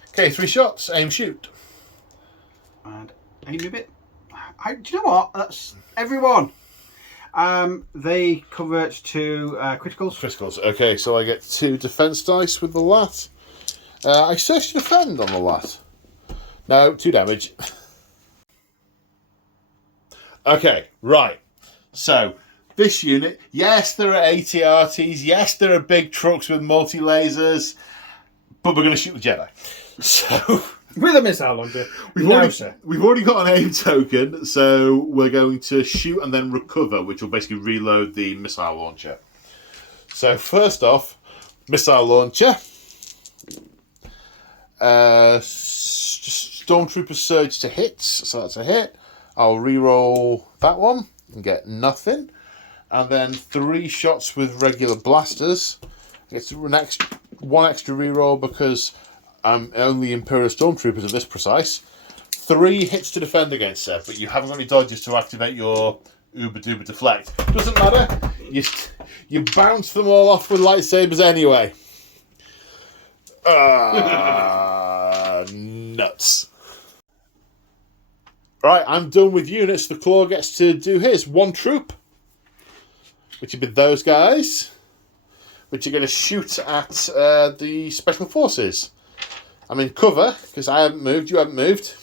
Okay, 3 shots. Aim shoot. And aim a bit. Do you know what? That's everyone. They convert to criticals. Criticals. Okay, so I get 2 defense dice with the lat. I search to defend on the lat. No, 2 damage. Okay, right. So, this unit, yes, there are ATRTs, yes, there are big trucks with multi-lasers, but we're going to shoot the Jedi. So... With a missile launcher. We've already got an aim token, so we're going to shoot and then recover, which will basically reload the missile launcher. So first off, missile launcher. Stormtrooper surge to hits, so that's a hit. I'll re-roll that one and get nothing. And then 3 shots with regular blasters. It's one extra re-roll because I'm only Imperial Stormtroopers at this precise. 3 hits to defend against her, but you haven't got any dodges to activate your Uber Duber Deflect. Doesn't matter. You bounce them all off with lightsabers anyway. Nuts. Right, I'm done with units. The Claw gets to do his. 1 troop, which would be those guys, which are going to shoot at the Special Forces. I'm in cover, because I haven't moved, you haven't moved.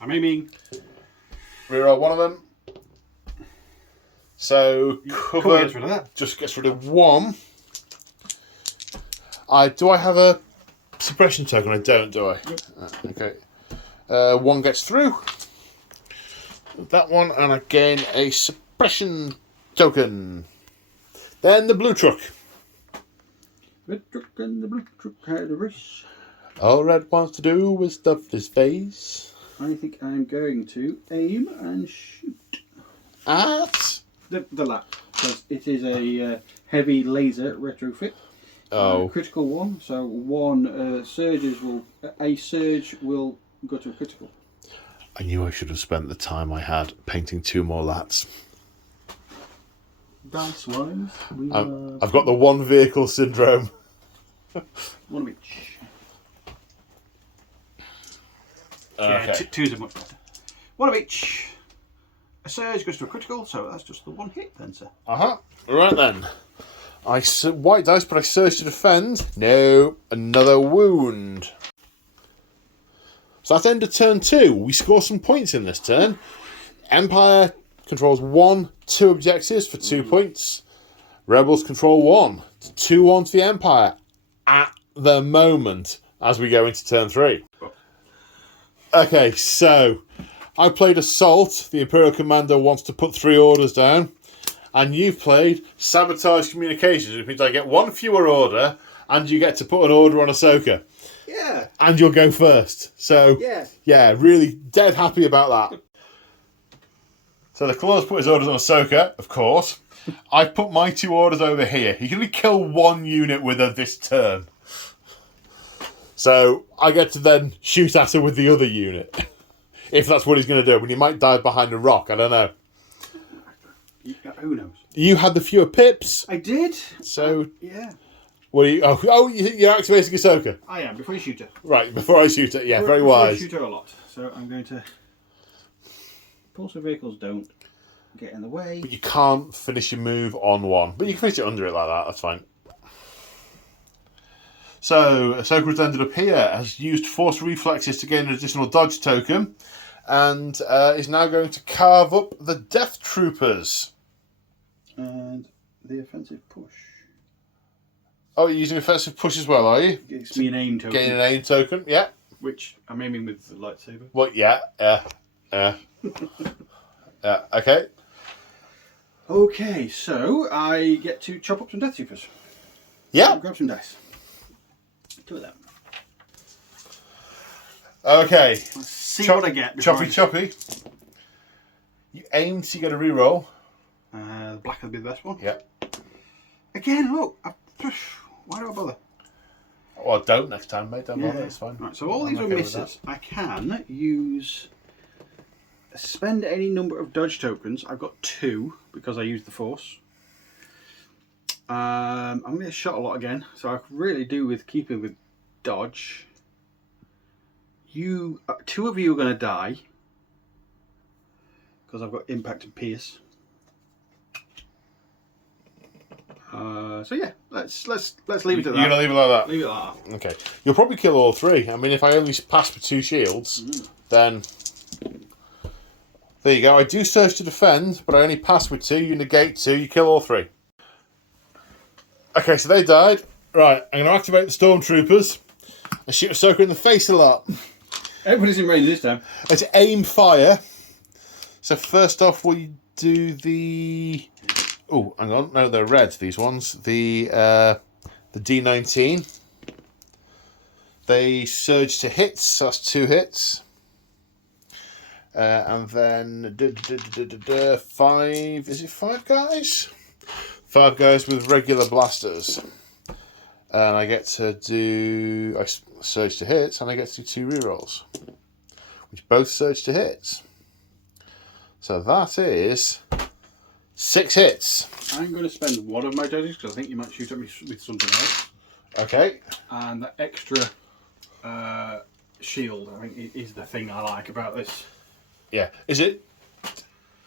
I'm aiming. Reroll one of them. So, cover gets rid of that. just gets rid of 1. Do I have a suppression token? I don't, do I? Okay. 1 gets through. That one, and I gain a suppression token. Then the blue truck. Red truck and the blue truck had a race. All Red wants to do is stuff his face. I think I'm going to aim and shoot. at The lap, because it is a heavy laser retrofit. Critical 1, so one a surge will go to a critical. I knew I should have spent the time I had painting 2 more lats. Dice wise, I've got the one vehicle syndrome. one of each. Okay. Yeah, two's are much better. One of each. A surge goes to a critical, so that's just the 1 hit then, sir. Right then. White dice, but I surge to defend. No, another wound. So that's end of turn 2. We score some points in this turn. Empire controls 2 objectives for 2 points. Rebels control 1. 2-1 to the Empire at the moment as we go into turn 3. Okay, so I played Assault. The Imperial Commander wants to put 3 orders down. And you've played Sabotage Communications, which means I get 1 fewer order and you get to put an order on Ahsoka. Yeah. And you'll go first. So, yeah, really dead happy about that. So the Claw's put his orders on Ahsoka, of course. I've put my 2 orders over here. He can only kill 1 unit with her this turn. So I get to then shoot at her with the other unit. If that's what he's going to do. But he might die behind a rock, I don't know. Who knows? You had the fewer pips. I did. So, yeah. What are you? You're activating Ahsoka. I am, before you shoot her. Right, before I shoot it. Yeah, very before wise. I shoot her a lot. So I'm going to... Pulsar vehicles don't get in the way. But you can't finish your move on 1. But you can finish it under it like that, that's fine. So, Ahsoka has ended up here, has used Force Reflexes to gain an additional dodge token, and is now going to carve up the Death Troopers. And the offensive push. Oh, you're using offensive push as well, are you? Gives me an aim token. Gain an aim token, yeah. Which I'm aiming with the lightsaber. Well, yeah. Okay. Okay, so I get to chop up some Death Troopers. Yeah. Grab some dice. 2 of them. Okay. Let's see what I get. Choppy. You aim to get a reroll. The black will be the best one. Yeah. Again, look. Why do I bother? Well, don't next time, mate. Don't bother. It's fine. Right, so all these are misses. I can use... Spend any number of dodge tokens. I've got 2 because I used the Force. I'm going to get shot a lot again, so I could really do with keeping with dodge. 2 of you are going to die because I've got impact and pierce. So yeah, let's leave it at that. You're gonna leave it like that. Leave it like that. Okay. You'll probably kill all 3. I mean, if I only pass with 2 shields, then there you go. I do surge to defend, but I only pass with 2. You negate 2. You kill all 3. Okay, so they died. Right, I'm going to activate the Stormtroopers and shoot Ahsoka in the face a lot. Everybody's in range this time. It's aim fire. So first off, we do the... Oh, hang on. No, they're red, these ones. The D19. They surge to hits, so that's 2 hits. And then 5... Is it 5 guys? 5 guys with regular blasters. And I get to do... I surge to hits, and I get to do 2 rerolls. Which both surge to hits. So that is 6 hits. I'm going to spend one of my dodges because I think you might shoot at me with something else. Okay. And that extra shield, I think, is the thing I like about this. Yeah. Is it...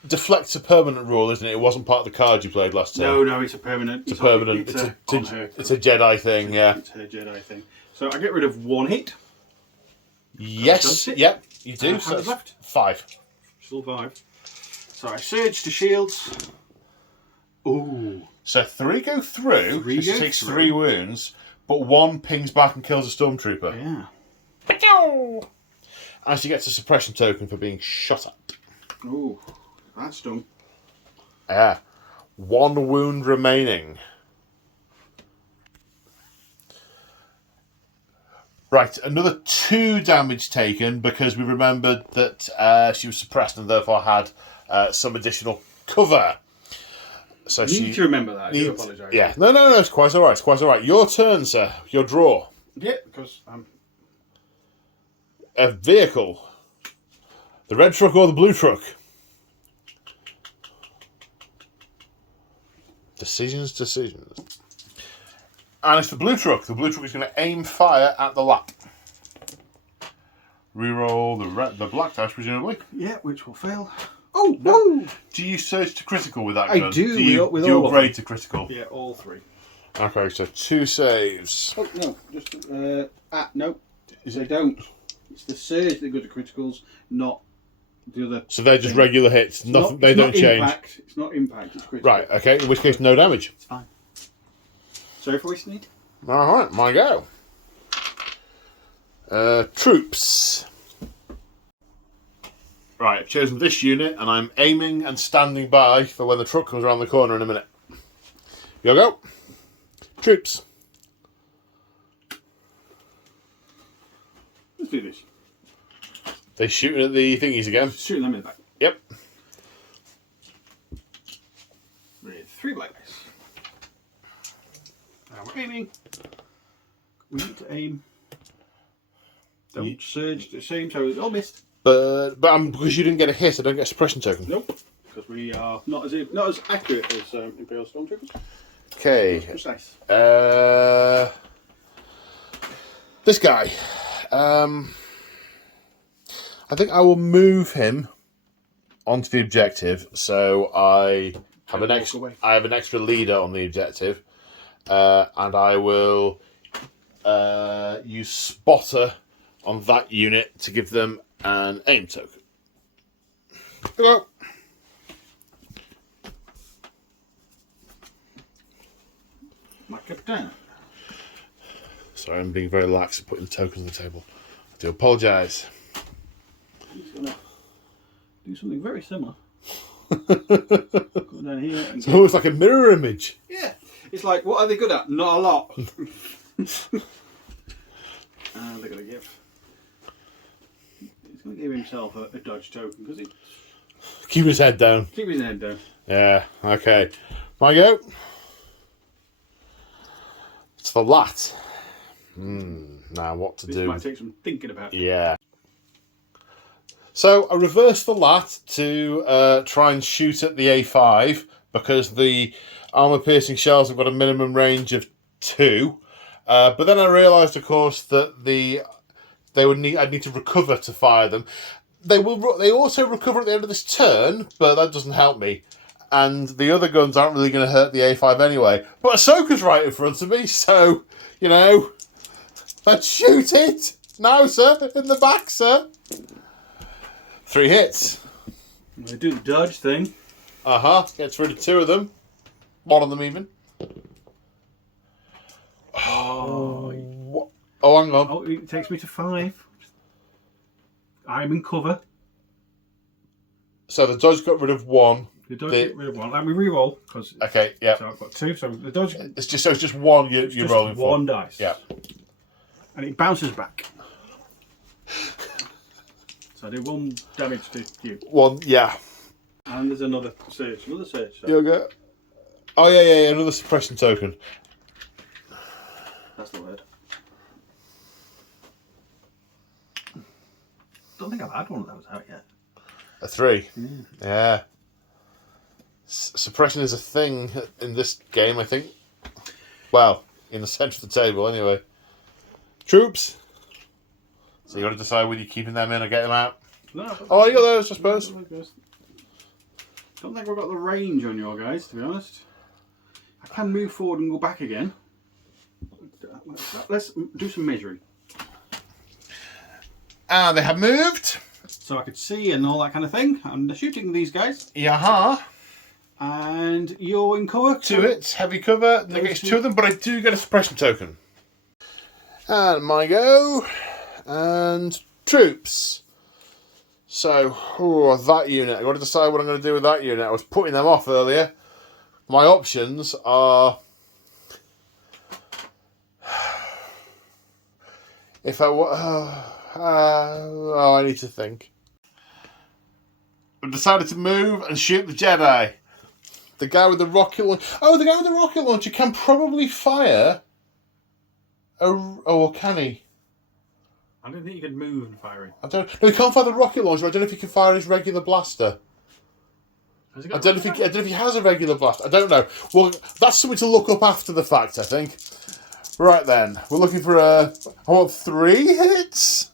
Deflect's a permanent rule, isn't it? It wasn't part of the card you played last time. No, it's a permanent. It's a permanent. It's a Jedi thing, yeah. It's a Jedi thing. So I get rid of 1 hit. Yes. Yep, you do. How many left? 5. Still 5. So I surge to shields. Ooh. So 3 go through. 3 so go takes through. 3 wounds, but 1 pings back and kills a Stormtrooper. Yeah. And she gets a suppression token for being shot at. Ooh. That's done. Yeah. 1 wound remaining. Right, another 2 damage taken because we remembered that she was suppressed and therefore had some additional cover. So You need to remember that. I do apologise. Yeah, no, it's quite all right. It's quite all right. Your turn, sir. Your draw. Yeah, because A vehicle. The red truck or the blue truck? Decisions. And it's the blue truck. The blue truck is going to aim fire at the lap. Reroll the black dice, presumably. Yeah, which will fail. Oh, no. whoa! Do you surge to critical with that I gun? do. Do you upgrade to critical? Yeah, all 3. Okay, so 2 saves. Oh no, just no. They don't. It's the surge that go to criticals, not the other. So they're just regular hits. Nothing. They don't change. Impact. It's not impact. It's critical. Right. Okay. In which case, no damage. It's fine. Sorry for wasting it. All right. My go. Troops. Right. I've chosen this unit, and I'm aiming and standing by for when the truck comes around the corner in a minute. You'll go. Troops. Let's do this. They're shooting at the thingies again. Shooting them in the back. Yep. With 3 black dice. Now we're aiming. We need to aim. Don't surge the same, so it's all missed. But because you didn't get a hit, I don't get a suppression token. Nope. Because we are not as accurate as Imperial Stormtroopers. Okay. Precise. This guy. I think I will move him onto the objective, so I have an extra leader on the objective, and I will use spotter on that unit to give them an aim token. Go. My captain. Sorry, I'm being very lax and putting the tokens on the table. I do apologise. He's going to do something very similar. Go down here. It's almost like a mirror image. Yeah. It's like, what are they good at? Not a lot. And they're going to give. He's going to give himself a dodge token because he. Keep his head down. Keep his head down. Yeah, okay. My go. It's the lat. Now what to do? This might take some thinking about. Yeah. So I reversed the lat to try and shoot at the A5 because the armour-piercing shells have got a minimum range of 2. But then I realised, of course, that I'd need to recover to fire them. They also recover at the end of this turn, but that doesn't help me. And the other guns aren't really going to hurt the A5 anyway. But Ahsoka's right in front of me, so, let's shoot it. Now, sir. In the back, sir. 3 hits. They do the dodge thing. Gets rid of 2 of them. 1 of them even. Oh, hang on. Oh, it takes me to 5. I'm in cover. So the dodge got rid of 1. The dodge got rid of 1. Let me re-roll. Okay, yeah. So I've got 2. So the dodge. It's just 1 you're rolling for. 1 dice. Yeah. And it bounces back. So I do 1 damage to you. 1, yeah. And there's another surge. So. You'll get. Oh yeah. Another suppression token. That's the word. Don't think I've had one of those out yet. A 3. Yeah. Suppression is a thing in this game, I think. Well, in the centre of the table, anyway. Troops. So you got to decide whether you're keeping them in or get them out. No, you got those, I suppose. Don't think we've got the range on your guys, to be honest. I can move forward and go back again. Let's do some measuring. They have moved. So I could see and all that kind of thing. I'm shooting these guys. Yaha. And you're in cover. 2 hits, heavy cover. Negates 2 of them, but I do get a suppression token. And my go. And troops. So, that unit. I've got to decide what I'm going to do with that unit. I was putting them off earlier. My options are... If I... I need to think. I've decided to move and shoot the Jedi. The guy with the rocket launcher. Oh, the guy with the rocket launcher can probably fire. Oh, can he? I don't think you can move and fire it. I don't. No, he can't fire the rocket launcher. I don't know if he can fire his regular blaster. I don't know if he has a regular blaster. I don't know. Well, that's something to look up after the fact, I think. Right then, we're looking for I want 3 hits.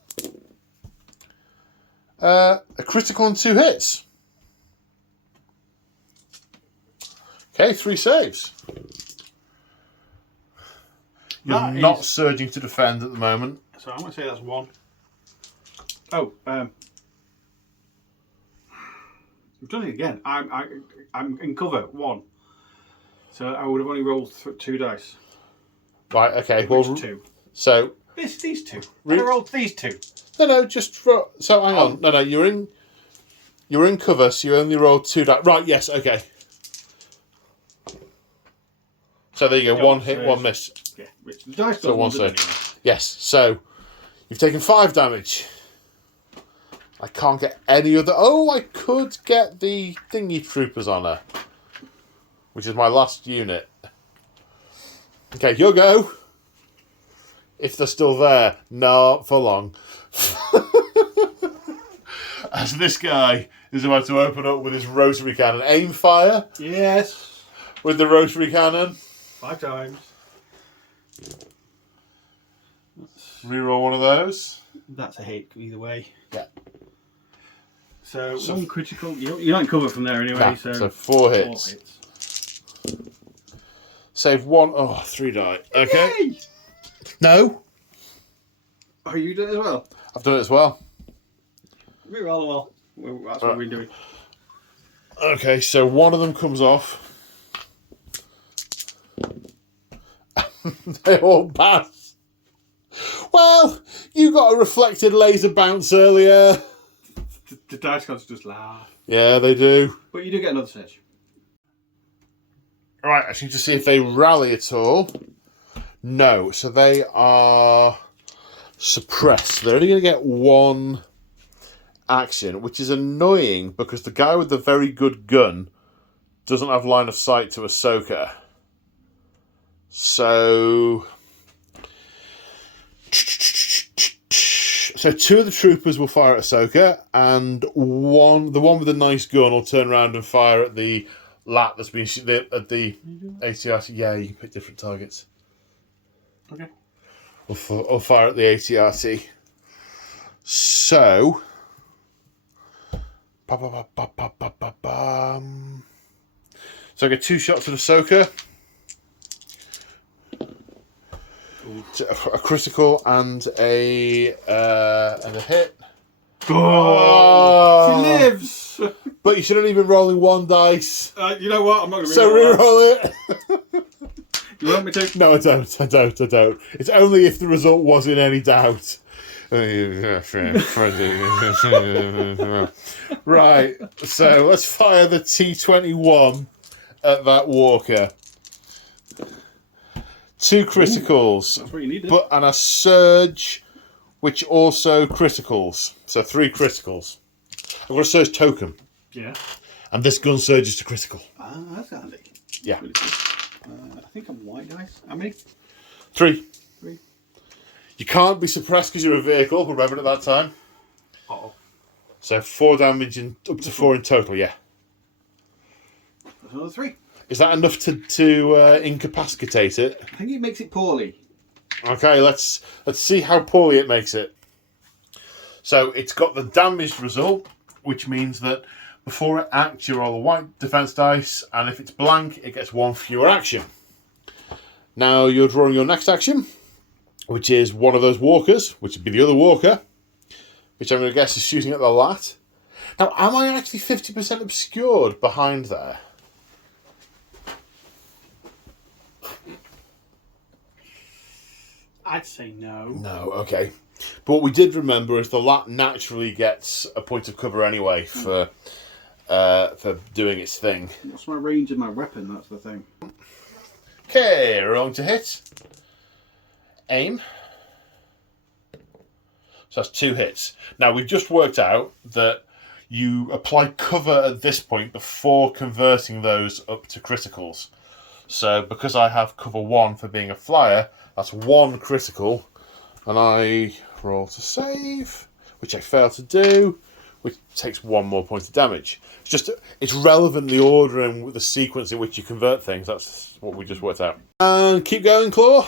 A critical and 2 hits. Okay, 3 saves. You're not surging to defend at the moment. So I'm going to say that's 1. Oh, we've done it again. I'm in cover 1. So I would have only rolled 2 dice. Right. Okay. Which Well, 2? So These 2. I rolled these 2. No. Just so hang on. No. You're in cover, so you only rolled 2 dice. Right. Yes. Okay. So there you go. 1 hit, 1 miss. Yeah. The dice So 1 save. Anyway. Yes. So you've taken 5 damage. I can't get any other. Oh, I could get the thingy troopers on her, which is my last unit. Okay, you'll go. If they're still there. No, for long. As this guy is about to open up with his rotary cannon. Aim fire. Yes. With the rotary cannon. 5 times. Reroll one of those. That's a hit either way. Yeah. So 1 critical. You're not in cover from there anyway. Nah, so 4 hits. 4 hits. Save 1. Oh, 3 die. Okay. Yay! No. Oh, you done it as well? I've done it as well. Reroll well. That's what we're doing. Okay, so one of them comes off. They all pass. Well, you got a reflected laser bounce earlier. The dice gods just laugh. Yeah, they do. But you do get another surge. Right, I just need to see if they rally at all. No, so they are suppressed. They're only going to get 1 action, which is annoying because the guy with the very good gun doesn't have line of sight to Ahsoka. So 2 of the troopers will fire at Ahsoka, and the one with the nice gun will turn around and fire at the lat that's been at the ATRT. Yeah, you can pick different targets. Okay. Or fire at the ATRT. So so I get 2 shots at Ahsoka. A critical and a hit. Oh, she lives. But you shouldn't even rolling 1 dice. You know what? I'm not going to So reroll it. You want me to? No, I don't. It's only if the result was in any doubt. Right. So let's fire the T-21 at that walker. 2 criticals. That's what you needed. And a surge, which also criticals. So 3 criticals. I've got a surge token. Yeah. And this gun surges to critical. Ah, that's handy. Yeah. Really I think I'm white dice. How many? 3. 3. You can't be suppressed because you're a vehicle, remember at that time. Uh-oh. So 4 damage and up to 4 in total, yeah. That's another 3. Is that enough to incapacitate it? I think it makes it poorly. Okay, let's see how poorly it makes it. So it's got the damaged result, which means that before it acts, you roll a white defense dice, and if it's blank, it gets 1 fewer action. Now you're drawing your next action, which is one of those walkers, which would be the other walker, which I'm going to guess is shooting at the lat. Now, am I actually 50% obscured behind there? I'd say no. No, okay. But what we did remember is the lat naturally gets a point of cover anyway for doing its thing. What's my range of my weapon? That's the thing. Okay, rolling to hit. Aim. So that's 2 hits. Now, we've just worked out that you apply cover at this point before converting those up to criticals. So because I have cover 1 for being a flyer, that's 1 critical, and I roll to save, which I fail to do, which takes 1 more point of damage. It's relevant, the order and the sequence in which you convert things. That's what we just worked out. And keep going, Claw.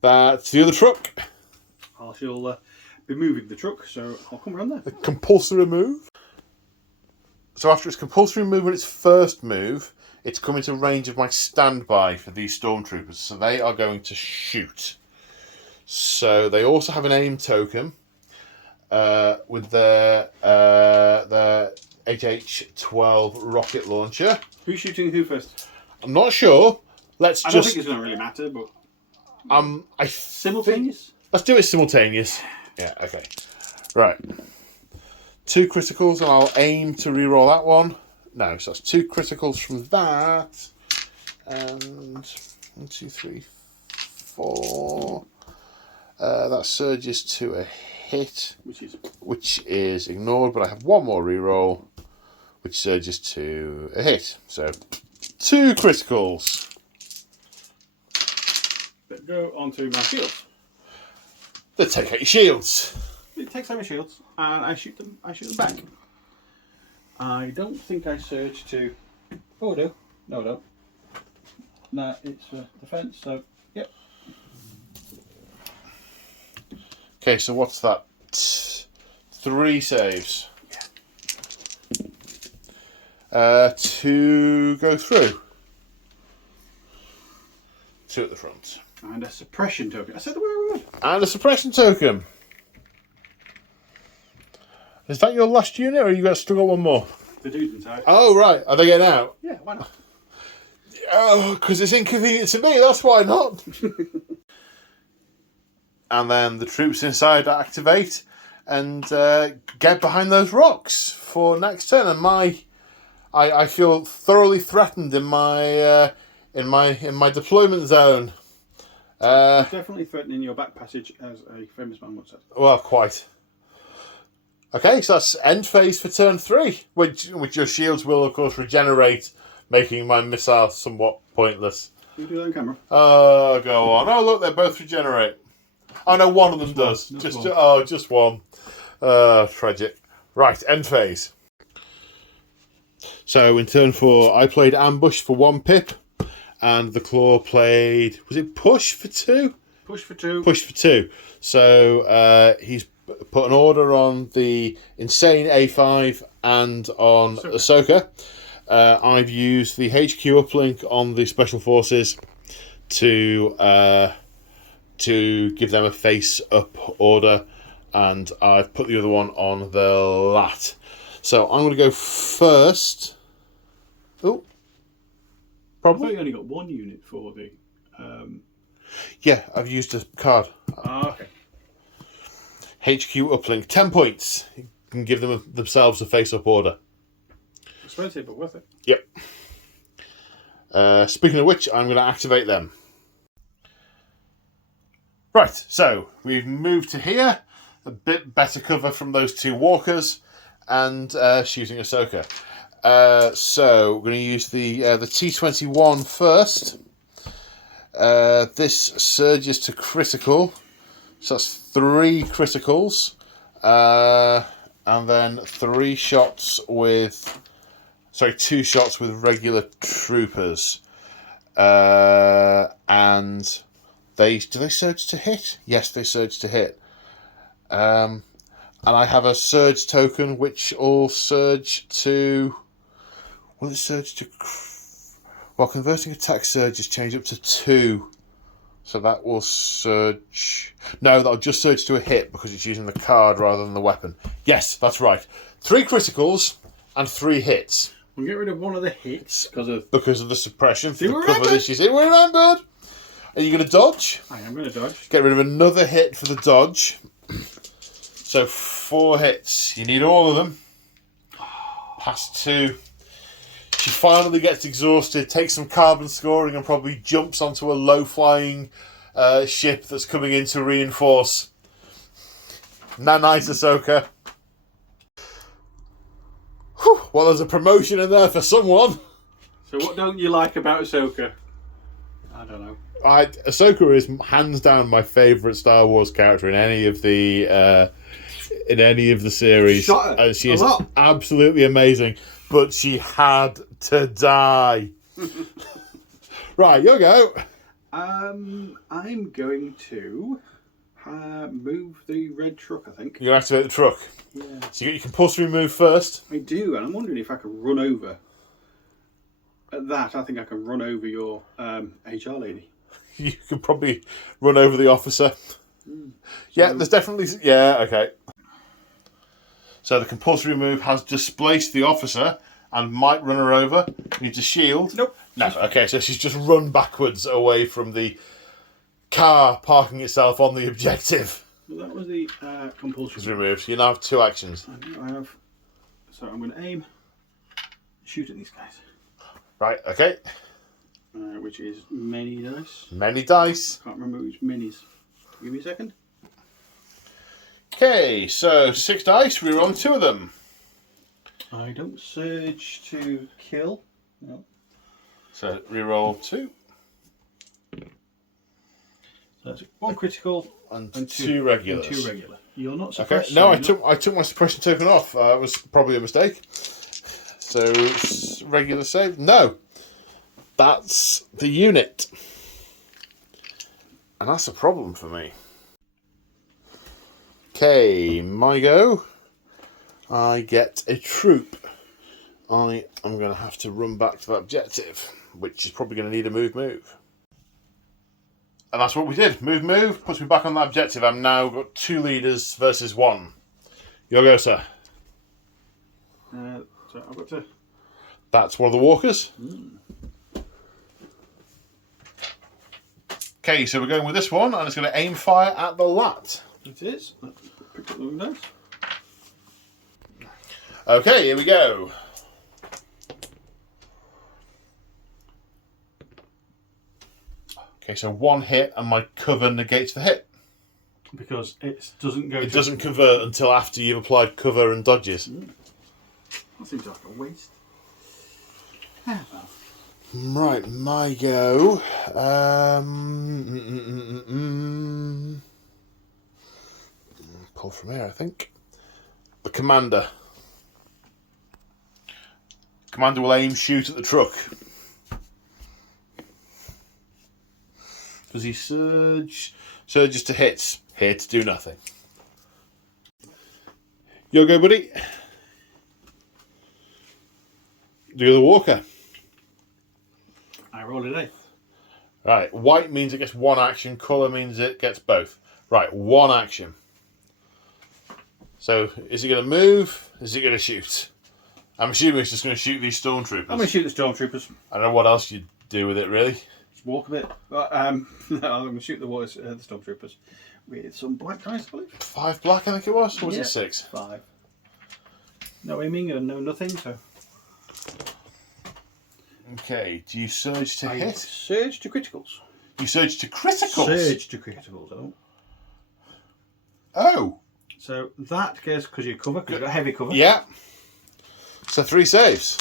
That's the other truck. I shall be moving the truck, so I'll come around there. The compulsory move. So after its compulsory move and its first move, it's come into range of my standby for these stormtroopers. So they are going to shoot. So they also have an aim token with their HH-12 rocket launcher. Who's shooting who first? I'm not sure. I don't think it's going to really matter, but... simultaneous? Let's do it simultaneous. Yeah, okay. Right. 2 criticals, and I'll aim to reroll that one. No, so that's 2 criticals from that. And 1, 2, 3, 4. That surges to a hit, which is ignored, but I have 1 more reroll, which surges to a hit. So 2 criticals. But go onto my shields. They take out your shields. It takes out my shields, and I shoot them back. I don't think I surge to... Oh, I do. No, I don't. No, it's defense, so, yep. Okay, so what's that? 3 saves. Yeah. 2 go through. 2 at the front. And a suppression token. I said the word. And a suppression token. Is that your last unit, or you got still got 1 more? The dude's inside. Oh, right. Are they getting out? Yeah, why not? Oh, because it's inconvenient to me. That's why not. And then the troops inside activate and get behind those rocks for next turn. And I feel thoroughly threatened in my deployment zone. Definitely threatening your back passage, as a famous man once said. Well, quite. Okay, so that's end phase for turn 3, which your shields will, of course, regenerate, making my missile somewhat pointless. You do that on camera. Oh, go on. Oh, look, they both regenerate. Oh, no, one of them does. Just one. Tragic. Right, end phase. So in turn 4, I played ambush for 1 pip, and the Claw played... Was it push for 2? Push for 2. Push for 2. So he's put an order on the insane A5 and on Ahsoka. I've used the HQ uplink on the Special Forces to give them a face-up order, and I've put the other one on the lat. So I'm going to go first. Oh, probably. I thought you only got 1 unit for the... Yeah, I've used a card. Okay. HQ uplink, 10 points. You can give themselves a face-up order. Expensive, but worth it. Yep. Speaking of which, I'm going to activate them. Right, so we've moved to here. A bit better cover from those 2 walkers, and shooting Ahsoka. So we're going to use the T-21 first. This surges to critical. So that's 3 criticals. And then 2 shots with regular troopers. And do they surge to hit? Yes, they surge to hit. And I have a surge token which will surge to... Will it surge to... Well, converting attack surges change up to 2. So that will surge... No, that'll just surge to a hit because it's using the card rather than the weapon. Yes, that's right. 3 criticals and 3 hits. We'll get rid of one of the hits because of the suppression. See, we remembered. We remembered. Are you going to dodge? I am going to dodge. Get rid of another hit for the dodge. So 4 hits. You need all of them. Pass 2. She finally gets exhausted, takes some carbon scoring, and probably jumps onto a low-flying ship that's coming in to reinforce. Nice, Ahsoka. Well, there's a promotion in there for someone. So what don't you like about Ahsoka? I don't know. Ahsoka is hands down my favourite Star Wars character in any of the series. Shot her She a is lot. absolutely amazing, but she had to die. Right, your go. I'm going to move the red truck, I think. You activate the truck. Yeah. So you get your compulsory move first. I do, and I'm wondering if I can run over. At that, I think I can run over your HR lady. You can probably run over the officer. Yeah, there's definitely... Yeah, okay. So the compulsory move has displaced the officer and might run her over. You need to shield. Nope. No, okay, so she's just run backwards away from the car parking itself on the objective. Well, that was the compulsory It's removed. You now have 2 actions. I have. So I'm going to aim, shoot at these guys. Right, okay. Which is many dice. Many dice. Can't remember which minis. Give me a second. Okay, so 6 dice. Reroll 2 of them. I don't surge to kill. No. So reroll 2. So that's 1 critical And 2 regulars. And 2 regular. You're not Okay. suppressed. No, I took my suppression token off. It was probably a mistake. So regular save. No, that's the unit, and that's a problem for me. Okay, my go. I get a troop. I am going to have to run back to that objective, which is probably going to need a move. And that's what we did. Move, puts me back on that objective. I'm now got 2 leaders versus 1. Your go, sir. So I've got to... That's one of the walkers. Okay, so we're going with this one, and it's going to aim fire at the lat. It is. Pick up the dice. Okay, here we go. Okay, so 1 hit, and my cover negates the hit. Because it doesn't go. It doesn't convert until after you've applied cover and dodges. That seems like a waste. Right, my go. Pull from here, I think. The commander. Commander will aim, shoot at the truck. Does he surge? Surges to hits. Hits do nothing. Your go, buddy. Do the walker. I roll a die. Right, white means it gets 1 action, colour means it gets both. Right, 1 action. So, is he going to move? Is he going to shoot? I'm assuming he's just going to shoot these stormtroopers. I'm going to shoot the stormtroopers. I don't know what else you'd do with it, really. Just walk a bit. No, I'm going to shoot the stormtroopers with some black dice, I believe. 5 black, I think it was? Or was it 6? 5. No aiming and no nothing, so... Okay, do you surge to hit? Surge to criticals. You surge to criticals? Surge to criticals, oh. Oh. So that goes because you cover, because you've got heavy cover. Yeah. So 3 saves.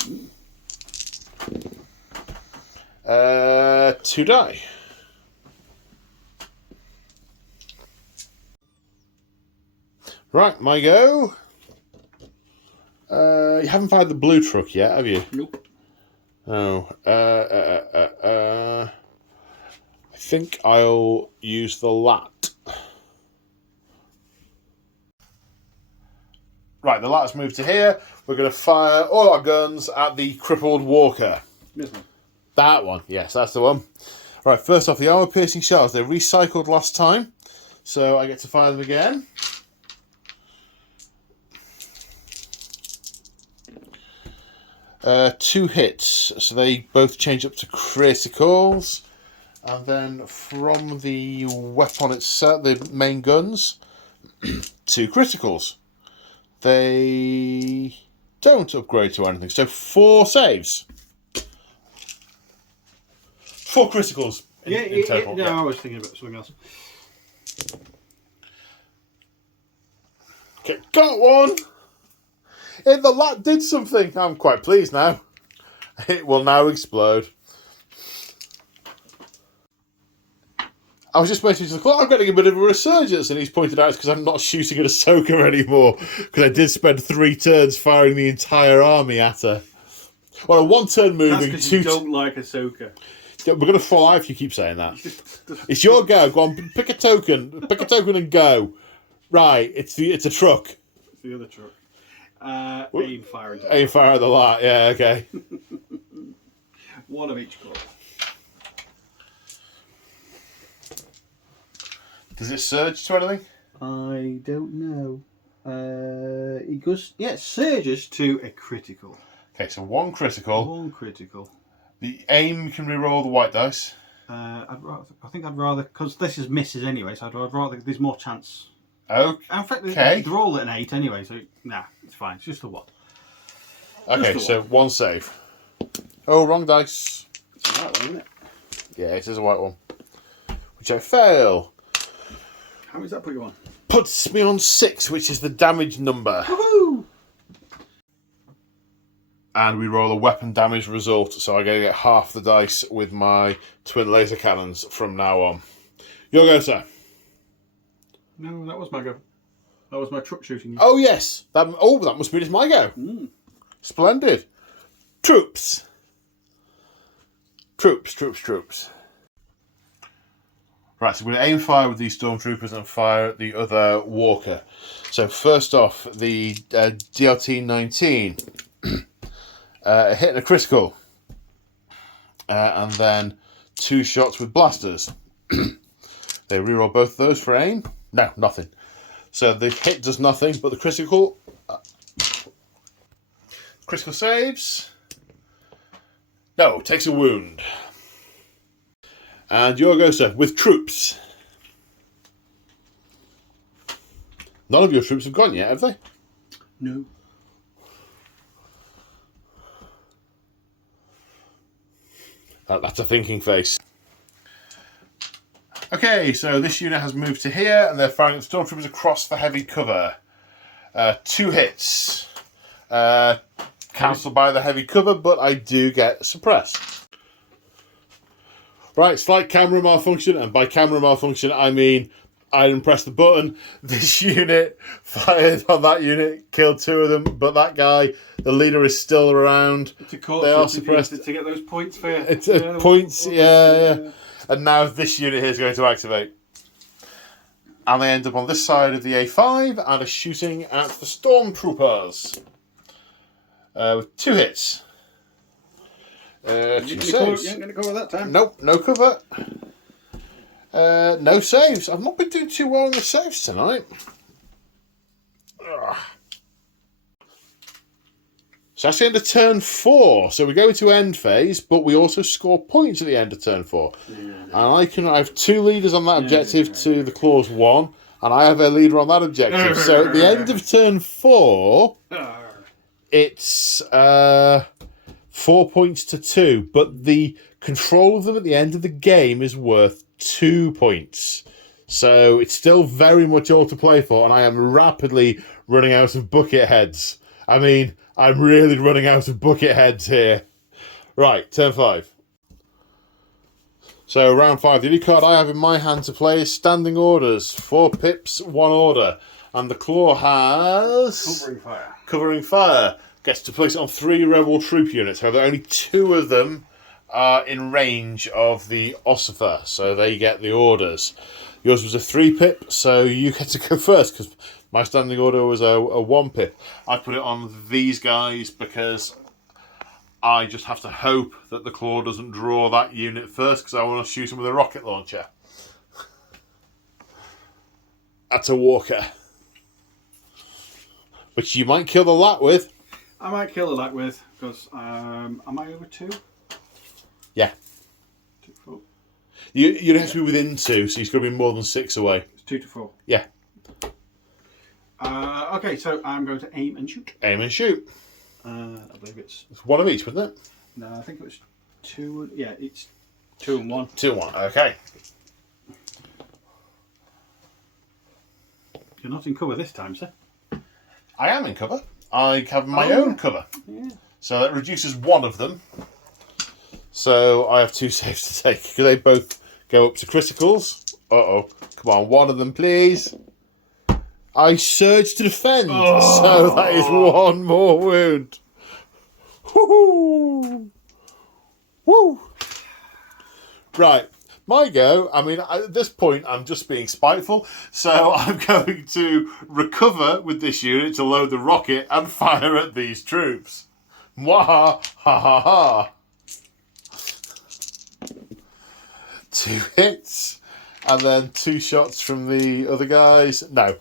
2 die. Right, my go. You haven't fired the blue truck yet, have you? Nope. Oh. I think I'll use the lat. Right, the lat's moved to here. We're going to fire all our guns at the crippled walker. This one. That one, yes, that's the one. Right, first off, the armor-piercing shells. They're recycled last time, so I get to fire them again. Two hits, so they both change up to criticals. And then from the weapon itself, the main guns, 2 criticals. They don't upgrade to anything, so 4 saves. 4 criticals in total. Yeah, I was thinking about something else. Okay, got one. The lot did something. I'm quite pleased now. It will now explode. I was just waiting to the I'm getting a bit of a resurgence, and he's pointed out it's because I'm not shooting at Ahsoka anymore, because I did spend 3 turns firing the entire army at her. Well, a 1 turn moving. That's because you don't like Ahsoka. We're going to fall out if you keep saying that. It's your go. Go on, pick a token. Pick a token and go. Right, it's a truck. It's the other truck. Aim, fire, and Aim, fire at the lot. Yeah, okay. 1 of each colour. Does it surge to anything? I don't know. It goes, yeah, it surges to a critical. Okay, so 1 critical. 1 critical. The aim can re-roll the white dice. I think I'd rather, because this is misses anyway, so I'd rather, there's more chance. Okay. In fact, they're all at an 8 anyway, so nah, it's fine. It's just a 1. Okay, so 1 save. Oh, wrong dice. It's a white one, isn't it? Yeah, it is a white one. Which I fail. How does that put you on? Puts me on 6, which is the damage number. Woohoo! And we roll a weapon damage result, so I get half the dice with my twin laser cannons from now on. Your go, sir. No, that was my go. That was my truck shooting. Oh, yes. That must mean it's my go. Splendid. Troops. Troops. Right, so we're going to aim fire with these stormtroopers and fire at the other walker. So first off, the DLT-19. A hit and a critical. And then 2 shots with blasters. They reroll both of those for aim. No, nothing. So the hit does nothing, but the critical saves. No, takes a wound. And your go, sir, with troops. None of your troops have gone yet, have they? No. That's a thinking face. Okay, so this unit has moved to here, and they're firing at the stormtroopers across the heavy cover. 2 hits. Cancelled by the heavy cover, but I do get suppressed. Right, slight camera malfunction, and by camera malfunction I mean I didn't press the button. This unit fired on that unit, killed 2 of them, but that guy, the leader, is still around. They are suppressed to get those points for you. It's points, yeah. And now this unit here is going to activate. And they end up on this side of the A5 and are shooting at the stormtroopers. With 2 hits. 2 saves. You ain't going to cover that time. Nope, no cover. No saves. I've not been doing too well on the saves tonight. Ugh. So that's the end of turn 4. So we go into end phase, but we also score points at the end of turn 4. And I have 2 leaders on that objective to the clause 1, and I have a leader on that objective. So at the end of turn 4, it's 4 points to 2, but the control of them at the end of the game is worth 2 points. So it's still very much all to play for, and I am rapidly running out of bucket heads. I mean, I'm really running out of bucket heads here. Right, turn 5. So round 5, the only card I have in my hand to play is Standing Orders. 4 pips, 1 order. And the claw has... Covering fire. Gets to place it on 3 rebel troop units. However, only 2 of them are in range of the ossifer, so they get the orders. Yours was a 3 pip, so you get to go first, because my standing order was a 1 pip. I put it on these guys because I just have to hope that the claw doesn't draw that unit first, because I want to shoot him with a rocket launcher. That's a walker. Which you might kill the lat with. I might kill the lat with, because am I over 2? Yeah. 2 to 4. You'd have to be within 2, so he's got to be more than 6 away. It's 2 to 4. Yeah. Okay, so I'm going to aim and shoot. Aim and shoot. I believe it's 1 of each, wasn't it? No, I think it was 2. Yeah, it's 2 and 1. 2 and 1. Okay. You're not in cover this time, sir. I am in cover. I have my own cover. Yeah. So that reduces one of them. So I have 2 saves to take. Because they both go up to criticals. Uh-oh. Come on, one of them, please. I surge to defend. Oh. So that is 1 more wound. Woo-hoo. Woo! Right. My go. I mean, at this point, I'm just being spiteful. So I'm going to recover with this unit to load the rocket and fire at these troops. Mwaha! Ha ha ha! 2 hits, and then 2 shots from the other guys. No,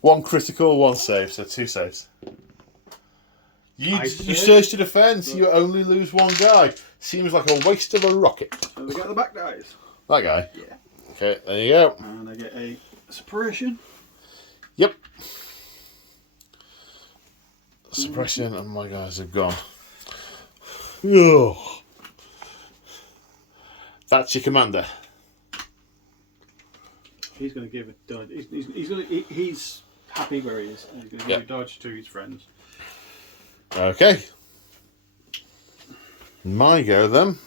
1 critical, 1 save, so 2 saves. You surge to defense. You only lose 1 guy. Seems like a waste of a rocket. So they get the back dice. That guy. Yeah. Okay, there you go. And I get a suppression. Yep. Suppression, and my guys are gone. Ugh. That's your commander. He's going to give a dodge. He's happy where he is. He's going to give a dodge to his friends. Okay. My go then.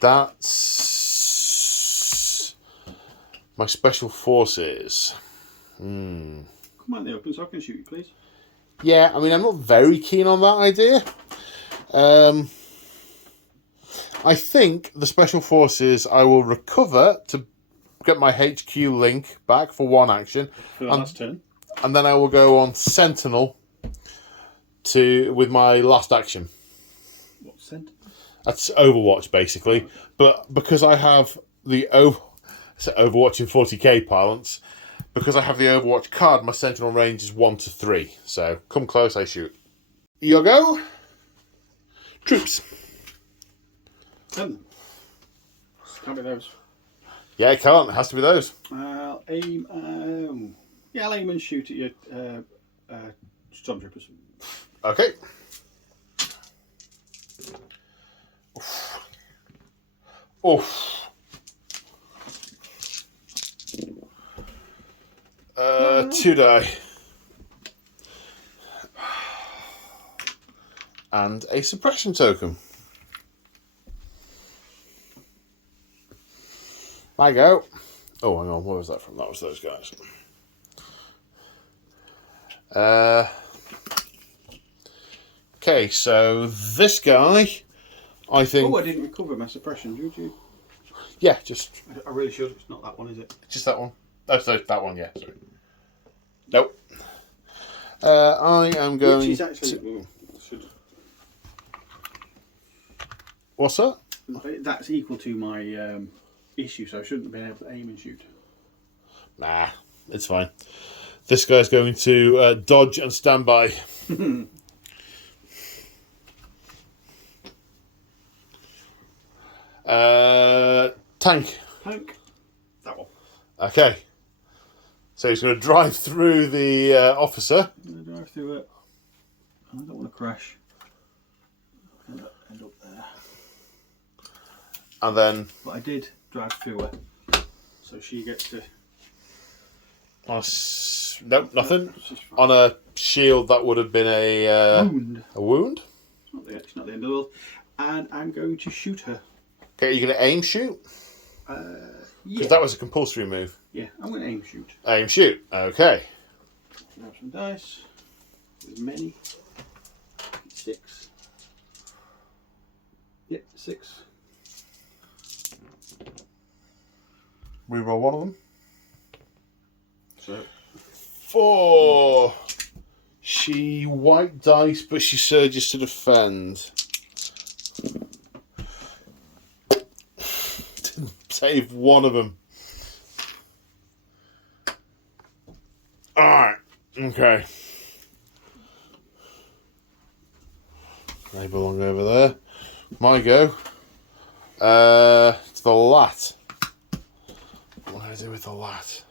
That's my special forces. Come on, the open so I can shoot you, please. Yeah, I mean, I'm not very keen on that idea. I think the special forces I will recover to get my HQ link back for 1 action. For the last turn. And then I will go on Sentinel with my last action. What Sentinel? That's Overwatch, basically. But because I have the Overwatch in 40k parlance, because I have the Overwatch card, my Sentinel range is 1 to 3. So, come close, I shoot. You go. Troops. Can't be those. Yeah, it can't. It has to be those. I'll aim. I'll aim and shoot at your stormtroopers. Okay. Oof. 2 die. And a suppression token. I go. Oh, hang on. Where was that from? That was those guys. Okay, so this guy, I think... Oh, I didn't recover my suppression, did you? Yeah, just... I really should. It's not that one, is it? Just that one. Oh, so that one, yeah. Sorry. Nope. I am going Which is actually... to... What's that? That's equal to my issue, so I shouldn't have been able to aim and shoot. Nah, it's fine. This guy's going to dodge and stand by. Tank. Tank. That one. Okay. So he's going to drive through the officer. I'm going to drive through it. I don't want to crash. End up there. And then... But I did drive through her. So she gets to... Nope, nothing. On a shield, that would have been a wound. A wound? It's not the end of the world. And I'm going to shoot her. Okay, you're going to aim shoot? Yeah. Because that was a compulsory move. Yeah, I'm going to aim shoot. Aim shoot, okay. Grab some dice. There's many. 6. Yep, 6. Reroll one of them. So 4. She white dice, but she surges to defend. Didn't save one of them. Alright, okay. They belong over there. My go. It's the lat. What do I do with the lat?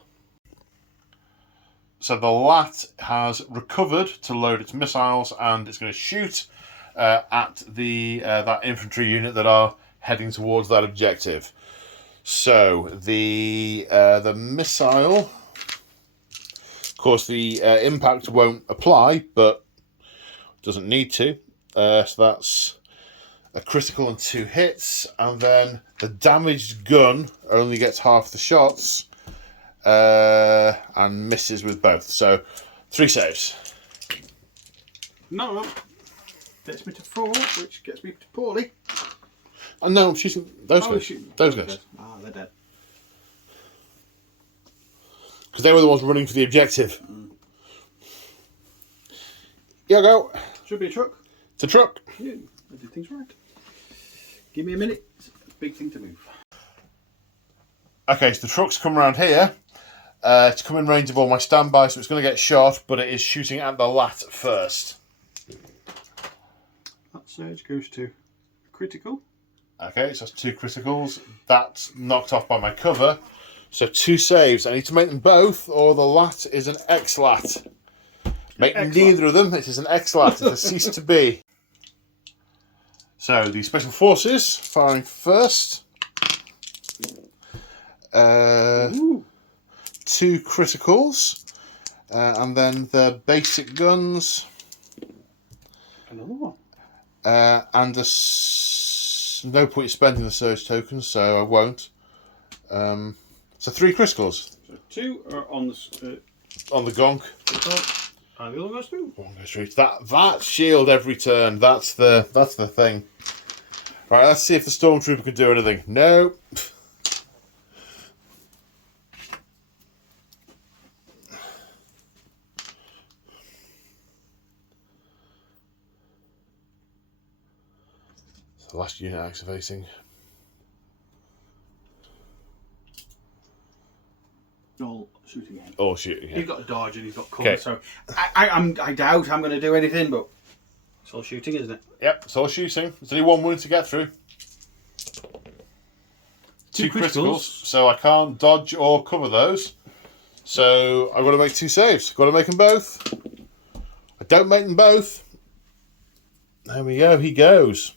So the lat has recovered to load its missiles, and it's going to shoot at the that infantry unit that are heading towards that objective. So the missile Of course, the impact won't apply, but doesn't need to. So that's a critical and 2 hits, and then the damaged gun only gets half the shots and misses with both. So 3 saves. No, gets me to 4, which gets me to poorly. Oh no, I'm shooting those guys. Those guys. Ah, they're dead. Because they were the ones running for the objective. Here I go. Should be a truck. It's a truck. Yeah, I did things right. Give me a minute. It's a big thing to move. Okay, so the truck's come around here. It's come in range of all my standby, so it's going to get shot, but it is shooting at the lat first. That surge goes to critical. Okay, so that's 2 criticals. That's knocked off by my cover. So 2 saves. I need to make them both, or the lat is an X-lat. Make neither of them. It is an X-lat. It's a cease to be. So the Special Forces firing first. 2 criticals. And then the basic guns. Another one. And no point spending the surge tokens, so I won't. So 3 criticals. So 2 are on the gonk. And the other goes through. One goes through. That shield every turn. That's the thing. Right, let's see if the stormtrooper can do anything. No. The last unit activating. All shooting him. All shooting him. He's got a dodge and he's got cover, Okay. so I doubt I'm going to do anything, but it's all shooting, isn't it? Yep, it's all shooting. There's only 1 wound to get through. 2 criticals, so I can't dodge or cover those. So I've got to make 2 saves. Got to make them both. I don't make them both. There we go, he goes.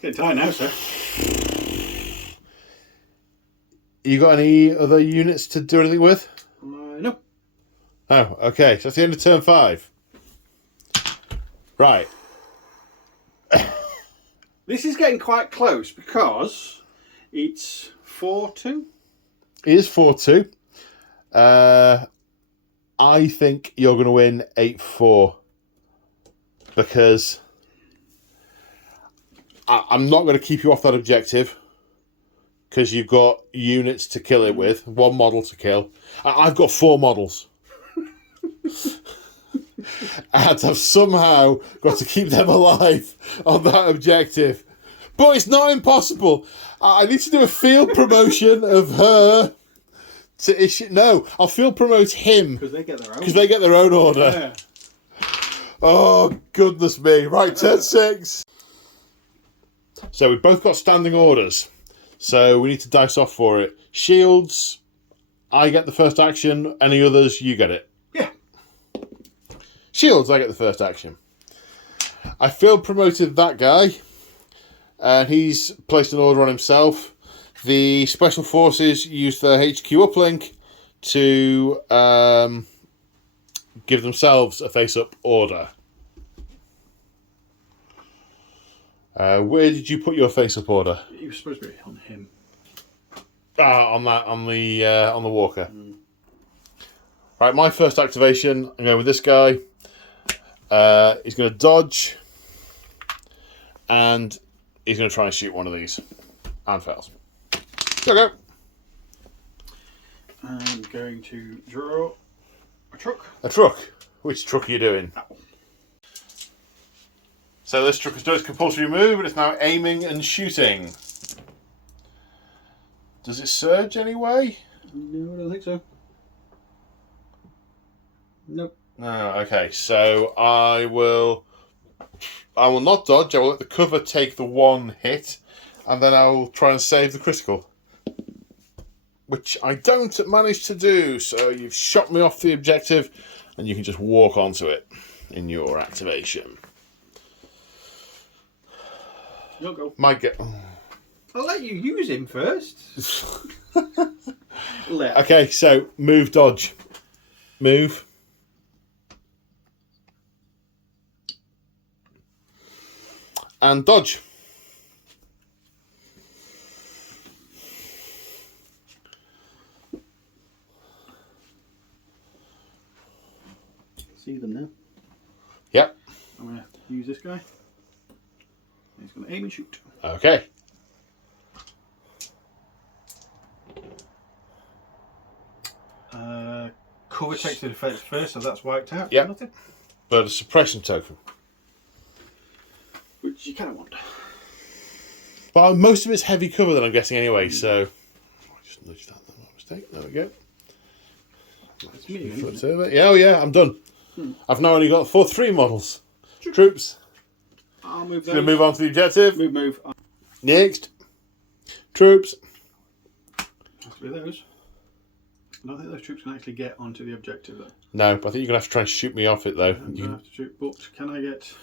Getting tired now, sir. You got any other units to do anything with? No. Oh, okay. So that's the end of turn 5. Right. This is getting quite close because it's 4-2. It is 4-2. I think you're going to win 8-4 because I'm not going to keep you off that objective because you've got units to kill it with, 1 model to kill. I've got 4 models. And I've somehow got to keep them alive on that objective. But it's not impossible. I need to do a field promotion of her to issue. No, I'll field promote him. Because they get their own. Because they get their own order. Yeah. Oh, goodness me. Right, turn 6. So we've both got standing orders. So we need to dice off for it. Shields, I get the first action. Any others, you get it. Yeah. Shields, I get the first action. I field promoted that guy. And he's placed an order on himself. The Special Forces use their HQ uplink to give themselves a face-up order. Where did you put your face-up order? He was supposed to be on him. On the walker. Right, my first activation. I'm going with this guy. He's going to dodge, and he's going to try and shoot one of these, and fails. There we go. I'm going to draw a truck. A truck. Which truck are you doing? So this truck has done its compulsory move, and it's now aiming and shooting. Does it surge anyway? No, I don't think so. Nope. No, okay. So I will not dodge. I will let the cover take the 1 hit, and then I will try and save the critical. Which I don't manage to do, so you've shot me off the objective, and you can just walk onto it in your activation. You'll go. Might get... I'll let you use him first. Okay, so move, dodge. Move. And dodge. See them now. Yep. I'm going to use this guy. He's going to aim and shoot. Okay. Cover takes the defense first, so that's wiped out. Yep. Nothing. But a suppression token. Which you kind of want. Well, most of it's heavy cover then, I'm guessing, anyway, so... I just nudged that. No mistake. There we go. It's me, Foot isn't it? over. Yeah, oh yeah, I'm done. I've now only got 3 models. Troops. I'll move Going to those. move on to the objective. Move. Next. Troops. Has to be those. I don't think those troops can actually get onto the objective, though. No, but I think you're going to have to try and shoot me off it, though. I'm going to have to shoot, but can I get...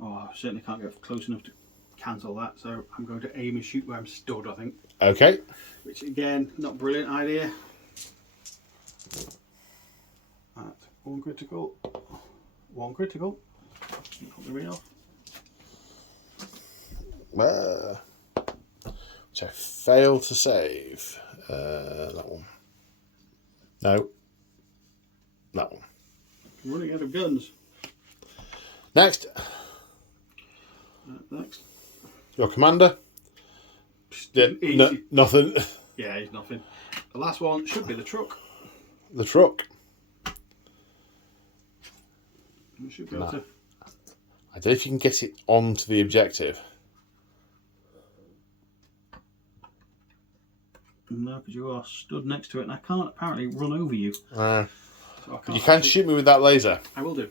Oh, I certainly can't get close enough to cancel that, so I'm going to aim and shoot where I'm stood, I think. Okay. Which, again, not a brilliant idea. That's 1 critical. 1 critical. Put the ring off. Which I failed to save. That one. No. That one. I'm running out of guns. Next. Next. Your commander. Yeah, Easy. nothing. Yeah, he's nothing. The last one should be the truck. The truck. We should be able to... I don't know if you can get it onto the objective. No, because you are stood next to it, and I can't apparently run over you. So I can't You can shoot me with that laser. I will do.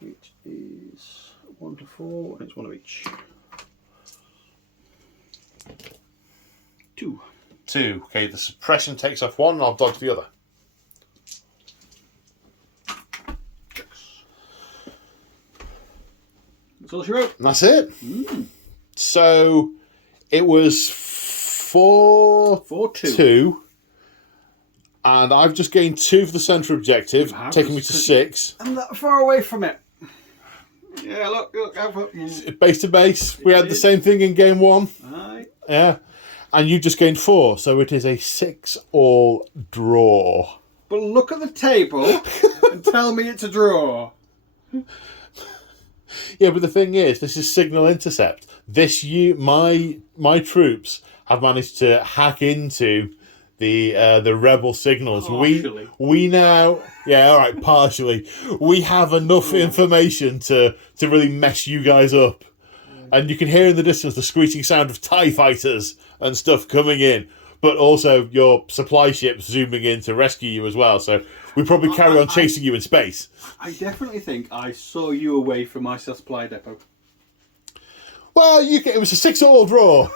Which is 1 to 4, and it's 1 of each. 2. 2. Okay, the suppression takes off 1 and I'll dodge the other. That's all she wrote. And that's it. So it was 4-2. And I've just gained 2 for the centre objective, taking me to 6. I'm that far away from it. Yeah, look. Base to base. We had the same thing in game 1. Aye. Yeah. And you just gained 4, so it is a 6-all draw. But look at the table and tell me it's a draw. Yeah, but the thing is, this is signal intercept. My troops have managed to hack into the rebel signals. Partially. We now, yeah, all right, partially. We have enough information to really mess you guys up, and you can hear in the distance the screeching sound of TIE fighters and stuff coming in, but also your supply ships zooming in to rescue you as well. So we probably carry on chasing you in space. I definitely think I saw you away from my supply depot. Well, it was a 6-all draw.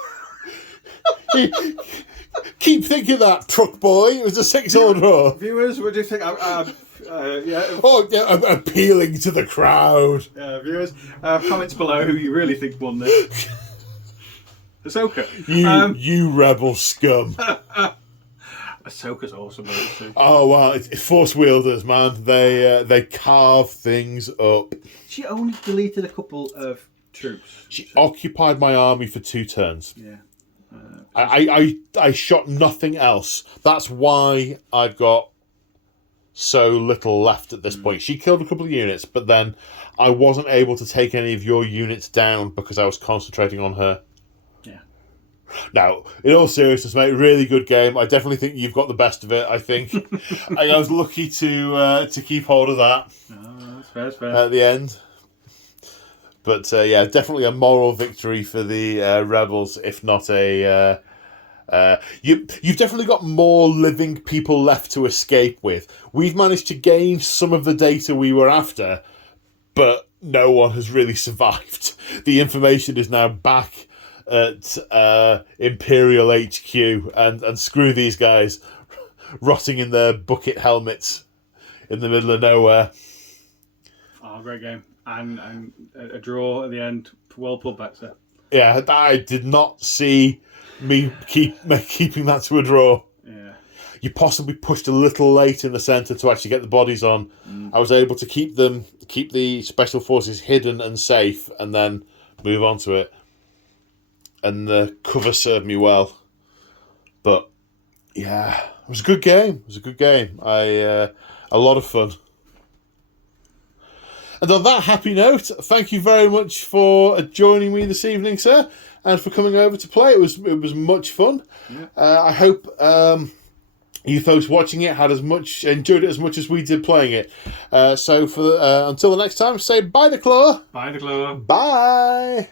Keep thinking that, truck boy. It was a 6-all draw. Viewers, what do you think? Yeah. Oh, yeah, I'm appealing to the crowd. Viewers, comments below who you really think won this. Ahsoka. You rebel scum. Ahsoka's awesome. Oh, wow. It's Force wielders, man. They carve things up. She only deleted a couple of troops. She occupied my army for 2 turns. Yeah. I shot nothing else. That's why I've got so little left at this point. She killed a couple of units, but then I wasn't able to take any of your units down because I was concentrating on her. Yeah. Now, in all seriousness, mate, really good game. I definitely think you've got the best of it, I think. I was lucky to keep hold of that. That's fair. At the end. But yeah, definitely a moral victory for the rebels, if not a... You've definitely got more living people left to escape with. We've managed to gain some of the data we were after, but no one has really survived. The information is now back at Imperial HQ, and screw these guys rotting in their bucket helmets in the middle of nowhere. Oh, great game. and a draw at the end. Well put back, sir. Yeah, I did not see me keeping that to a draw. Yeah. You possibly pushed a little late in the centre to actually get the bodies on. I was able to keep the special forces hidden and safe, and then move on to it. And the cover served me well. But yeah, it was a good game. A lot of fun. And on that happy note, thank you very much for joining me this evening, sir, and for coming over to play. It was much fun. Yeah. I hope you folks watching it enjoyed it as much as we did playing it. So until the next time, say bye, the claw. Bye, the Glow. Bye.